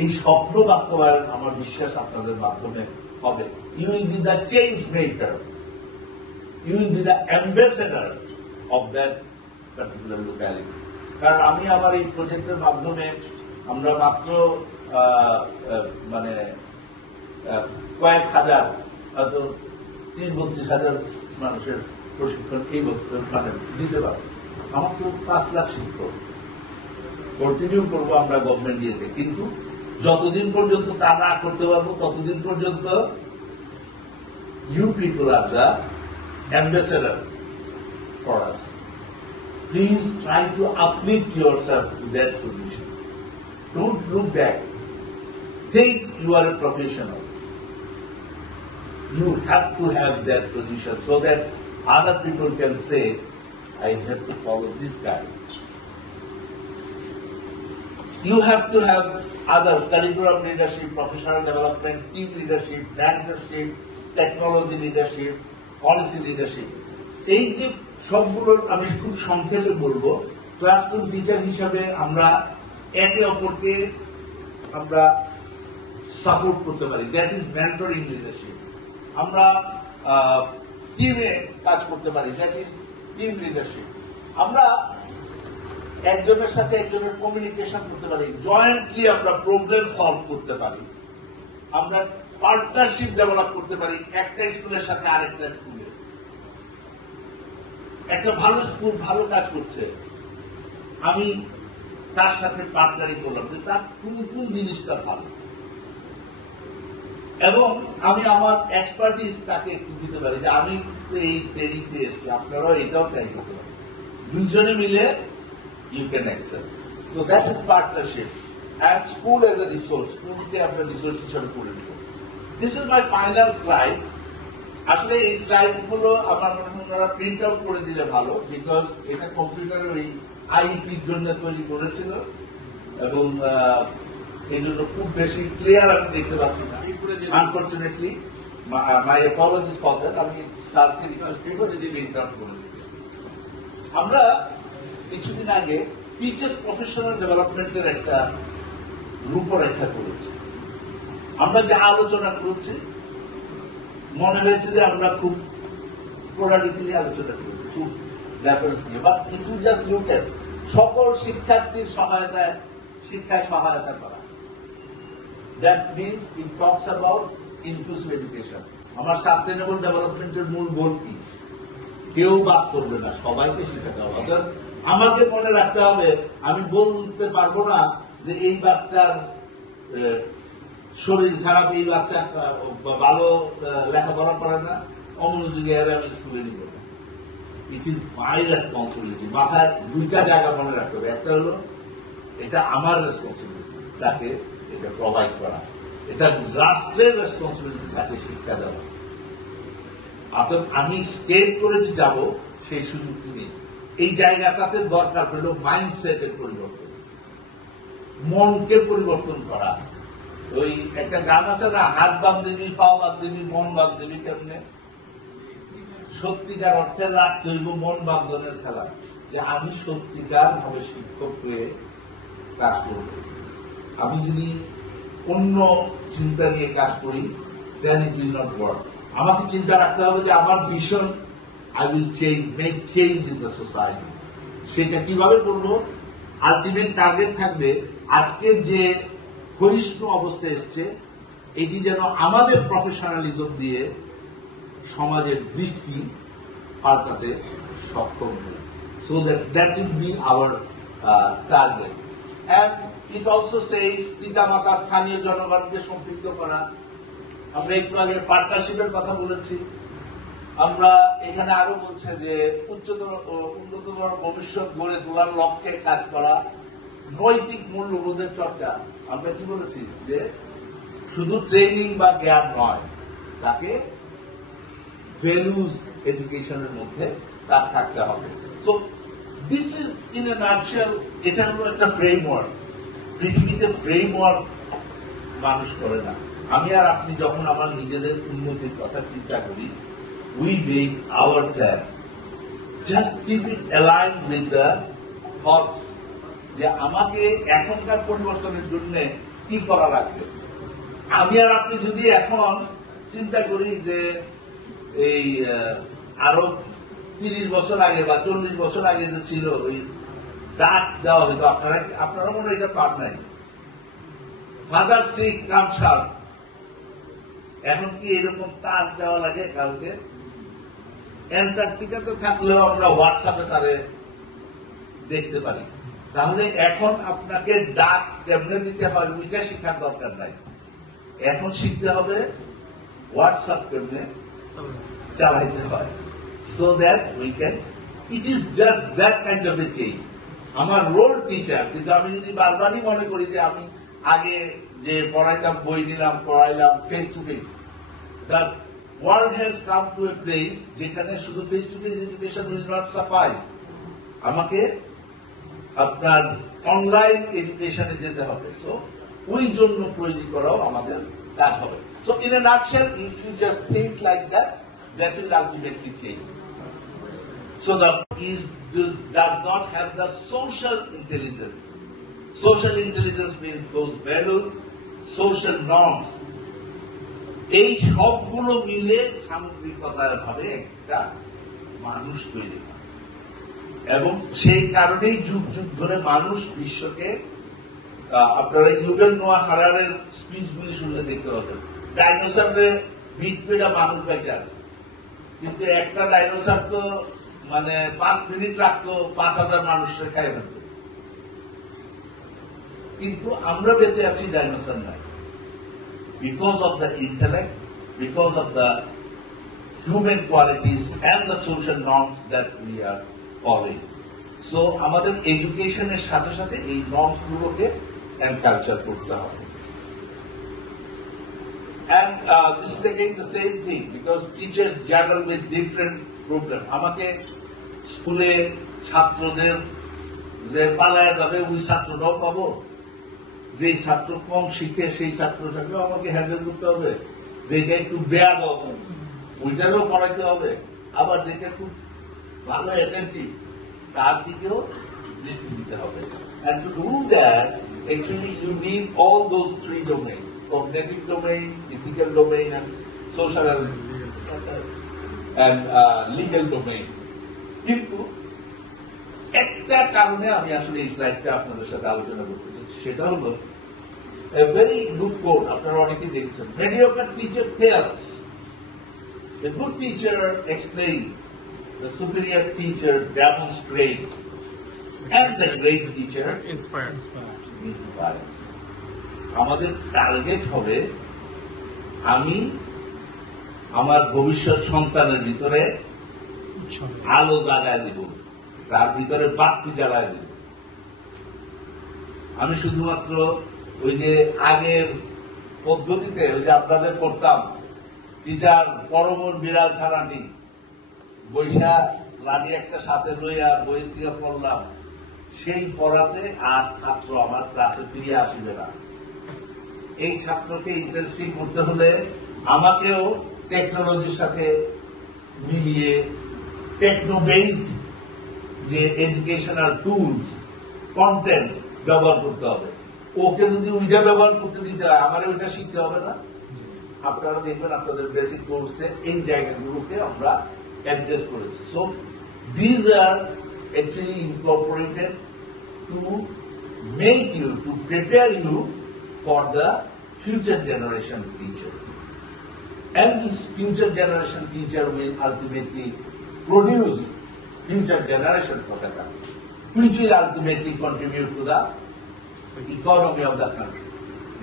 এই স্বপ্ন বাস্তবায়ন আমার বিশ্বাস আপনাদের মাধ্যমে হবে। You will be the change maker. You will be the ambassador of that particular locality. কারণ আমি আমার এই প্রজেক্টের মাধ্যমে আমরা মাত্র মানে কয়েক হাজার, হয়তো 30-32,000 মানুষের প্রশিক্ষণ এই বছর মানে দিতে পারবো। আমার তো 5 লাখ শিক্ষক কন্টিনিউ করবো আমরা গভর্নমেন্ট দিয়েছে, কিন্তু যতদিন পর্যন্ত তা না করতে পারবো ততদিন পর্যন্ত you people are the ambassador for us. Please try to uplift yourself to that position. Don't look back. Think you are a professional. You have to have that position so that other people can say, I have to follow this guy. You have to have other curriculum leadership, professional development, team leadership, mentorship, technology leadership, policy leadership. এই যে সবগুলোর আমি খুব সংক্ষেপে বলবো। Classroom teacher হিসাবে আমরা একে অপরকে আমরা সাপোর্ট করতে পারি, দ্যাট ইজ মেন্টরিং লিডারশিপ। আমরা টিমে কাজ করতে পারি, দ্যাট ইজ টিম লিডারশিপ। আমরা একজনের সাথে একজনের কমিউনিকেশন করতে পারি, জয়েন্টলি আমরা প্রবলেম সলভ করতে পারি, আমরা পার্টনারশিপ ডেভেলপ করতে পারি একটা স্কুলের সাথে আরেকটা স্কুলে। একটা ভালো স্কুল ভালো কাজ করছে, আমি তার সাথে পার্টনারিং করলাম যে তার কোন কোন জিনিসটা ভালো, এবং আমি আমার এক্সপার্টিস তাকে একটু দিতে পারি যে আমি এই ট্রেনিংতে এসেছি, আপনারাও এটাও ট্রাই করতে পারেন। দুইজনে মিলে you can excel. So that is partnership and school as a resource, স্কুলকে আপনার রিসোর্স হিসাবে করে নিব। This is my final slide. আসলে এই স্লাইড গুলো আমার মনে হয় ওনারা প্রিন্ট আউট করে দিলে ভালো, বিকজ এটা কম্পিউটারে ওই আইপির জন্য তৈরি করেছিল এবং এই জন্য খুব বেশি ক্লিয়ার আমি দেখতে পাচ্ছি না। Unfortunately my apologies for that. আমি স্যারকে রিকোয়েস্ট করবো যদি প্রিন্ট আউট করে দিতে। আমরা কিছুদিন আগে টিচার্স প্রফেশনাল ডেভেলপমেন্টের একটা রূপরেখা করেছি। আমরা যে আলোচনা করেছি মনে হয়েছে যে আমরা খুব স্পোরাডিক্যালি আলোচনা করেছি, খুব রেফারেন্স নিয়ে, but it will just look at সকল শিক্ষার্থীর সহায়তায় শিক্ষায় সহায়তা করা। That means it talks about inclusive education. আমার সাস্টেনেবল ডেভেলপমেন্টের মূল গোল কি? কেউ বাদ করবে না, সবাইকে শিখাতে হবে। অর্থাৎ আমাকে মনে রাখতে হবে, আমি বলতে পারবো না যে এই বাচ্চার শরীর খারাপ, এই বাচ্চা ভালো লেখাপড়া করে না, অমনোযোগী এর আমি স্কুলে নিব। It is my responsibility. মাথায় দুইটা জায়গা মনে রাখতে হবে, একটা হলো এটা আমার রেসপন্সিবিলিটি তাকে এটা প্রোভাইড করা, এটা রাষ্ট্রের রেসপন্সিবিলিটি তাকে শিক্ষা দেওয়া। অর্থাৎ আমি স্টেট করেছি যাব, সেই সুযোগটি নেই। এই জায়গাটাতে দরকার হলো মাইন্ডসেটের পরিবর্তন, মনকে পরিবর্তন করা। ওই একটা গান আছে না, হাত বাঁধবি, পাও বাঁধবি, মন বাঁধবি কেমনে? সত্যিকার অর্থে রাখতে হইব মন বান্ধনের খেলা, যে আমি সত্যিকার ভাবে শিক্ষক হয়ে কাজ করব। আমি যদি অন্য চিন্তা নিয়ে কাজ করি, দেন ইট উইল নট ওয়ার্ক। আমাকে চিন্তা রাখতে হবে যে আমার vision, I will change, make change in the society. সেটা কিভাবে করবো? আলটিমেট টার্গেট থাকবে আজকের যে ক্ষয়িষ্ণু অবস্থা এসছে, এটি যেন আমাদের প্রফেশনালিজম দিয়ে সমাজের দৃষ্টি পাল্টাতে সক্ষম হয়। So that will B our target. And it also সেইজ পিতামাতা, স্থানীয় জনগণকে সম্পৃক্ত করা। আমরা একটু আগে পার্টনারশিপের কথা বলেছি। আমরা এখানে আরো বলছে যে উন্নততর ভবিষ্যৎ গড়ে তোলার লক্ষ্যে কাজ করা, নৈতিক মূল্যবোধের চর্চা। আমরা কি বলেছি যে শুধু ট্রেনিং বা জ্ঞান নয়, তাকে ভ্যালুজ এডুকেশনের মধ্যে তার থাকতে হবে। So this is in a nutshell, এটা হলো একটা ফ্রেমওয়ার্ক। পৃথিবীতে ফ্রেমওয়ার্ক মানুষ করে না। আমি আর আপনি যখন আমার নিজেদের উন্নতির কথা চিন্তা করি, we make our plan. Just keep it aligned with the thoughts. যে আমাকে এখনকার পরিবর্তনের জন্য কি করা লাগবে। আমি আর আপনি যদি এখন চিন্তা করি যে এই আরো 30 বছর আগে বা 40 বছর আগে যে ছিল ওই ডাক দেওয়া হতো, আপনারা মনে হয় এটা পার নাই, ফাদার সিক কাম শার্প। এখন কি এরকম তার দেওয়া লাগে কাউকে? অ্যান্টার্কটিকাতে থাকলেও আমরা হোয়াটসঅ্যাপে তারে দেখতে পারি। তাহলে এখন আপনাকে ডাক কেমনে দিতে হয় ওইটা শিখার দরকার নাই। এখন শিখতে হবে হোয়াটসঅ্যাপ কেমনে চালাইতে হয়, so that we can, it is just that kind of A change. আমার রোল টিচার, কিন্তু আমি যদি বারবারই মনে করি যে আমি আগে যে পড়াইতাম, বই নিলাম, পড়াইলাম face to face, the world has come to a place যেখানে শুধু face to face education will not suffice. আমাকে আপনার অনলাইন এডুকেশনে যেতে হবে। সো ওই জন্য তৈরি করাও আমাদের কাজ হবে। So in a nutshell, if you just think like that, that will ultimately change. So the East does not have the social intelligence. Social intelligence means those values, social norms. এই সবগুলো মিলে সামগ্রিকতার ভাবে একটা মানুষ তৈরি হয়, এবং সেই কারণেই যুগ যুগ ধরে মানুষ বিশ্বকে, আপনারা ইউভেল নোয়া হারারের স্পিচগুলি শুনলে দেখতে পাবেন, ডাইনোসরের ভিট পেটা মানুষ বেঁচে আছে, কিন্তু একটা ডাইনোসর তো মানে 5 মিনিট লাগতো 5000 মানুষকে খাই ফেলত। কিন্তু আমরা বেঁচে আছি, ডাইনোসর নাই, because of the intellect, because of the human qualities and the social norms that we are following. So আমাদের এডুকেশনের সাথে সাথে এই নর্মস গুলোকে and culture করতে হবে। And this is again the same thing, because teachers juggle with different problems. আমাকে স্কুলে ছাত্রদের যে পালায় যাবে ওই ছাত্রটাও পাবো, যে ছাত্র কম শিখে সেই ছাত্রটাকেও আমাকে হ্যান্ডেল করতে হবে, যেটা একটু বেয়াদব ওইটারও পড়াইতে হবে, আবার যেটা খুব ভালো অ্যাটেন্টিভ তার দিকেও দৃষ্টি দিতে হবে। And to do that, actually you need all those 3 domains. cognitive domain, ethical domain, and social and legal domain. কিন্তু একটা কারণে আমি আসলে এই স্লাইডটা আপনাদের সাথে আলোচনা করতে চাচ্ছি, সেটা হলো a very good quote, আপনারা অনেকেই দেখছেন, mediocre teacher fails, the good teacher explains, the superior teacher demonstrates, and the great teacher inspired. inspires. আমাদের টার্গেট হবে আমি আমার ভবিষ্যৎ সন্তানের ভিতরে আলো জ্বালায় দিব, তার ভিতরে বাতি জ্বালায় দিব। আমি শুধুমাত্র ওই যে আগের পদ্ধতিতে ওই যে আপনাদের করতাম, টিচার পরমর বিড়াল ছাড়ানি, বৈশা লাঠি একটা সাথে লইয়া বই থেকে পড়লাম, সেই পড়াতে আজ ছাত্র আমার ক্লাসে ফিরে আসবে না। এই ছাত্রকে ইন্টারেস্টিং করতে হলে আমাকেও টেকনোলজির সাথে মিলিয়ে টেকনো বেসড যে এডুকেশনাল টুলস, কন্টেন্ট ব্যবহার করতে হবে। ওকে যদি ওইটা ব্যবহার করতে দিতে হয়, আমার ওইটা শিখতে হবে না। আপনারা দেখবেন আপনাদের বেসিক কোর্সে এই জায়গাগুলোকে আমরা অ্যাড্রেস করেছি। So these are actually incorporated to make you, to prepare you for the future generation teacher. And this future generation teacher will ultimately produce future generation for the country, which will ultimately contribute to the economy of the country.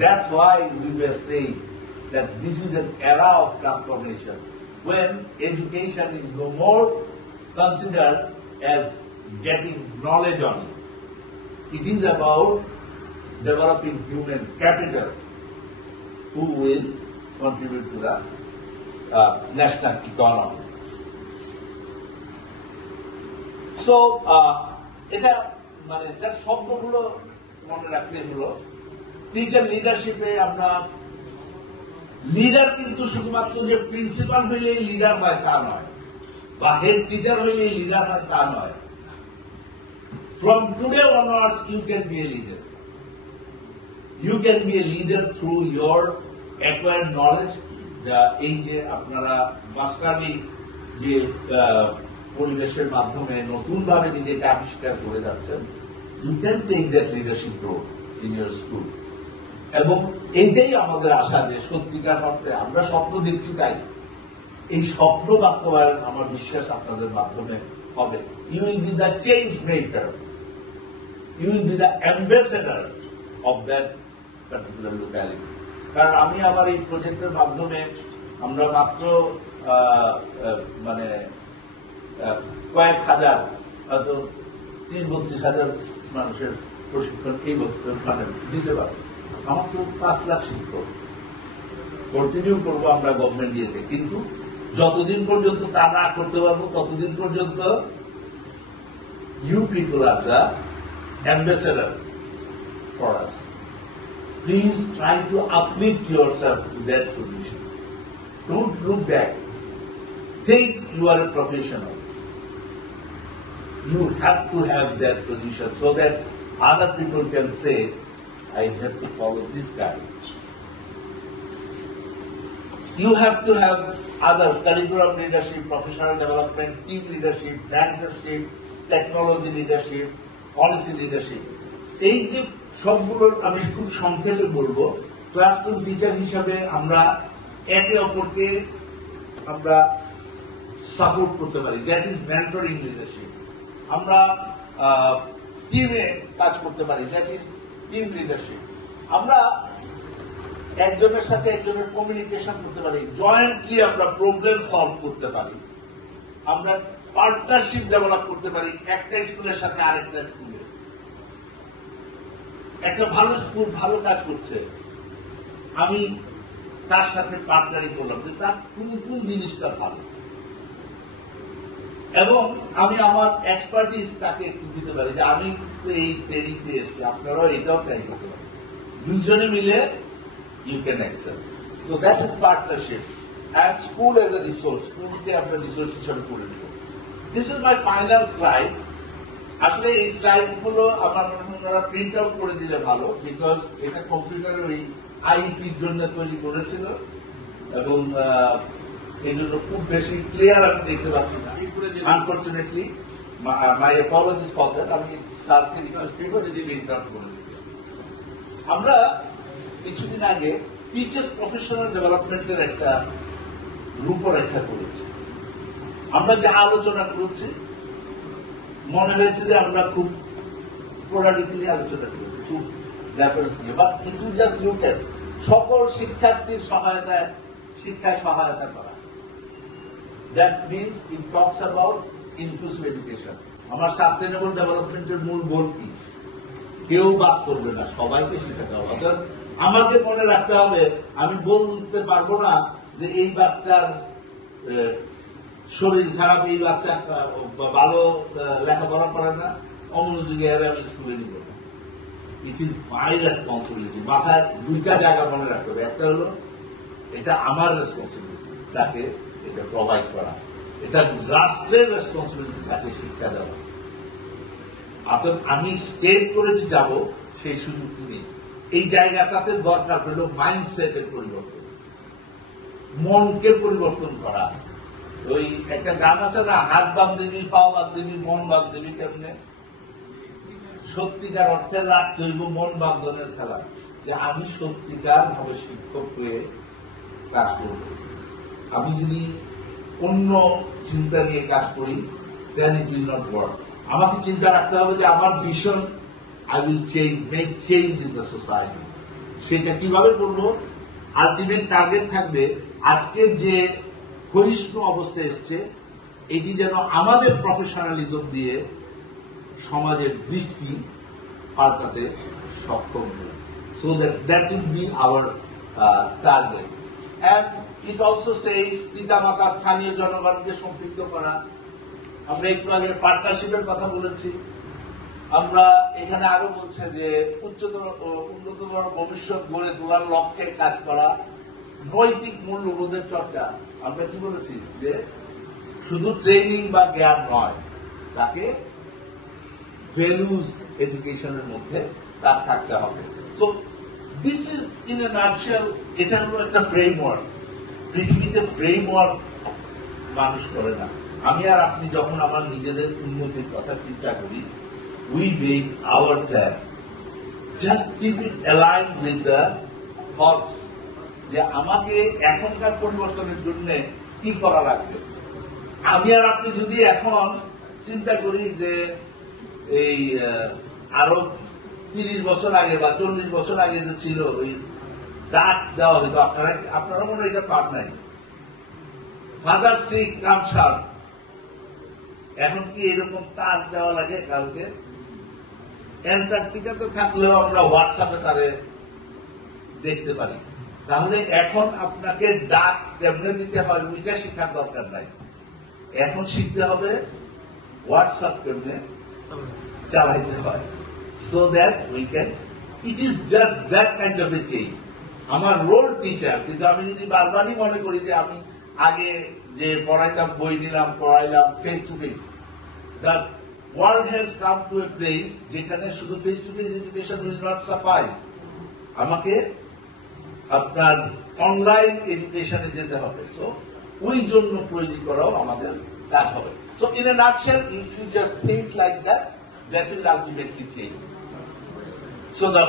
That's why we were saying that this is an era of transformation when education is no more considered as getting knowledge on it. It is about developing human capital who will contribute to the national economy. So, এটা মানে যার শব্দগুলো মনে রাখলে হলো, teacher লিডারশিপে আমরা leader কিন্তু শুধুমাত্র যে প্রিন্সিপাল হইলেই লিডার হয় তা নয়, বা হেড টিচার হইলেই লিডার হয় তা নয়। From today onwards you can be a leader. You can be a leader through your acquired knowledge. এই যে আপনারা মাস্টারি যে পরিবেশের মাধ্যমে নতুন ভাবে নিজেকে আবিষ্কার করে যাচ্ছেন, you can take that leadership role in your school. এবং এইটাই আমাদের আশা যে সত্যিকার অর্থে আমরা স্বপ্ন দেখছি, তাই এই স্বপ্ন বাস্তবায়ন আমার বিশ্বাস আপনাদের মাধ্যমে হবে। You will be the change maker. You will be the ambassador of that particular locality. কারণ আমি আমার এই প্রজেক্টের মাধ্যমে আমরা মাত্র মানে কয়েক হাজার, হয়তো 30-32,000 মানুষের প্রশিক্ষণ এই বছর মানে দিতে পারবো। আমার তো 5 লাখ শিক্ষক কন্টিনিউ করবো আমরা গভর্নমেন্ট দিয়েছে, কিন্তু যতদিন পর্যন্ত তা না করতে পারবো ততদিন পর্যন্ত you people are the ambassador for us. Please try to uplift yourself to that position. Don't look back. Think you are a professional. You have to have that position so that other people can say, I have to follow this guy. You have to have other curriculum leadership, professional development, team leadership, mentorship, technology leadership, policy leadership. এই যে সবগুলোর আমি খুব সংক্ষেপে বলবো। Classroom teacher হিসাবে আমরা একে অপরকে আমরা সাপোর্ট করতে পারি, দ্যাট ইজ মেন্টরিং লিডারশিপ। আমরা টিমে কাজ করতে পারি, দ্যাট ইজ টিম লিডারশিপ। আমরা একজনের সাথে একজনের কমিউনিকেশন করতে পারি, জয়েন্টলি আমরা প্রবলেম সলভ করতে পারি, আমরা পার্টনারশিপ ডেভেলপ করতে পারি একটা স্কুলের সাথে আরেকটা স্কুলে। একটা ভালো স্কুল ভালো কাজ করছে, আমি তার সাথে পার্টনারিং করলাম যে তার কোন কোন জিনিসটা ভালো, এবং আমি আমার এক্সপার্টিস তাকে একটু দিতে পারি যে আমি এই ট্রেনিং পেয়ে এসেছি, আপনারাও এটাও ট্রাই করতে পারেন। দুজনে মিলে you can excel. So that is partnership and school as a resource, স্কুলকে আমরা রিসোর্স হিসাবে করে নিব। This is my final slide. আসলে এই স্লাইড গুলো আমার মনে হয় ওনারা প্রিন্ট আউট করে দিলে ভালো, বিকজ এটা কম্পিউটারে ওই আইপির জন্য তৈরি করেছিল এবং এই জন্য খুব বেশি ক্লিয়ার আমি দেখতে পাচ্ছি না। Unfortunately my apologies for that. আমি স্যারকে রিকোয়েস্ট করবো যদি ইন্টারাপ্ট করে দিতে। আমরা কিছুদিন আগে টিচার্স প্রফেশনাল ডেভেলপমেন্টের একটা রূপরেখা করেছি। আমরা যা আলোচনা করেছি মনে হয়েছে যে আমরা খুব স্পোরাডিক্যালি আলোচনা করেছি, খুব reference but if you just look at সকল শিক্ষার্থীর সহায়তায় শিক্ষায় সহায়তা করা, that means it talks about inclusive education. আমার সাস্টেনেবল ডেভেলপমেন্টের মূল গোল কি? কেউ বাদ করবে না, সবাইকে শিখাতে হবে। অর্থাৎ আমাকে মনে রাখতে হবে, আমি বলতে পারবো না যে এই বাচ্চার শরীর খারাপ, এই বাচ্চা ভালো লেখাপড়া করে না, অমনোযোগী এর আমি স্কুলে নিব না। It is my responsibility. মাথায় দুইটা জায়গা মনে রাখতে হবে। একটা হলো এটা আমার রেসপন্সিবিলিটি, তাকে এটা প্রোভাইড করা। এটা রাষ্ট্রের রেসপন্সিবিলিটি, তাকে শিক্ষা দেওয়া। অর্থাৎ আমি স্টেট করেছি যাব, সেই সুযোগ নেই। এই জায়গাটাতে দরকার হলো মাইন্ডসেটের পরিবর্তন, মনকে পরিবর্তন করা। ওই একটা গান আছে না, হাত বাদ দিবি, পাও বাদ দিবি, মন বাদ দিবি। কেমনে? সত্যিকার অর্থে রাখতে হইব মন বান্ধনের খেলা, যে আমি সত্যিকার ভাবে শিক্ষক হয়ে কাজ করব। আমি যদি অন্য চিন্তা নিয়ে কাজ করি, দেন ইট উইল নট ওয়ার্ক। আমাকে চিন্তা রাখতে হবে যে আমার vision, I will make change in the society. সেটা কিভাবে করবো? আলটিমেট টার্গেট থাকবে আজকের যে ক্ষয়িষ্ণু অবস্থা এসছে, এটি যেন আমাদের প্রফেশনালিজম দিয়ে সমাজের দৃষ্টি পাল্টাতে সক্ষম হবে। So that will B our target. And it also সেইজ পিতামাতা, স্থানীয় জনগণকে সম্পৃক্ত করা। আমরা একটু আগে পার্টনারশিপের কথা বলেছি। আমরা এখানে আরো বলছে যে উন্নততর ভবিষ্যৎ গড়ে তোলার লক্ষ্যে কাজ করা, নৈতিক মূল্যবোধের চর্চা। আমরা কি বলেছি যে শুধু ট্রেনিং বা জ্ঞান নয়, তাকে ভ্যালুজ এডুকেশনের মধ্যে তার থাকতে হবে। So this is in a nutshell, এটা হলো একটা ফ্রেমওয়ার্ক। পৃথিবীতে ফ্রেমওয়ার্ক মানুষ করে না। আমি আর আপনি যখন আমার নিজেদের উন্নতির কথা চিন্তা করি, we make our plan. Just keep it aligned with the thoughts, যে আমাকে এখনকার পরিবর্তনের জন্য কি করা লাগবে। আমি আর আপনি যদি এখন চিন্তা করি যে এই আরো 30 বছর আগে বা 40 বছর আগে যে ছিল ওই ডাক দেওয়া হইতো, আপনারা মনে হয় এটা পান নাই, ফাদার সিক কাম শার্প। এখন কি এরকম তার দেওয়া লাগে কাউকে? অ্যান্টার্কটিকাতে থাকলেও আমরা হোয়াটসঅ্যাপে তারে দেখতে পারি। তাহলে এখন আপনাকে ডাক কেমনে দিতে হয় ওইটা শেখার দরকার নাই। এখন শিখতে হবে হোয়াটসঅ্যাপ কেমনে চালাইতে হয়, so that we can, it is just that kind of A change. আমার রোল টিচার, কিন্তু আমি যদি বারবারই মনে করি যে আমি আগে যে পড়াইতাম, বই নিলাম, পড়াইলাম face to face, the world has come to a place যেখানে শুধু face to face education will not suffice. আমাকে আপনার অনলাইন এডুকেশনে যেতে হবে। সো ওই জন্য তৈরি করাও আমাদের কাজ হবে। So in a nutshell, if you just think like that, that will ultimately change. So the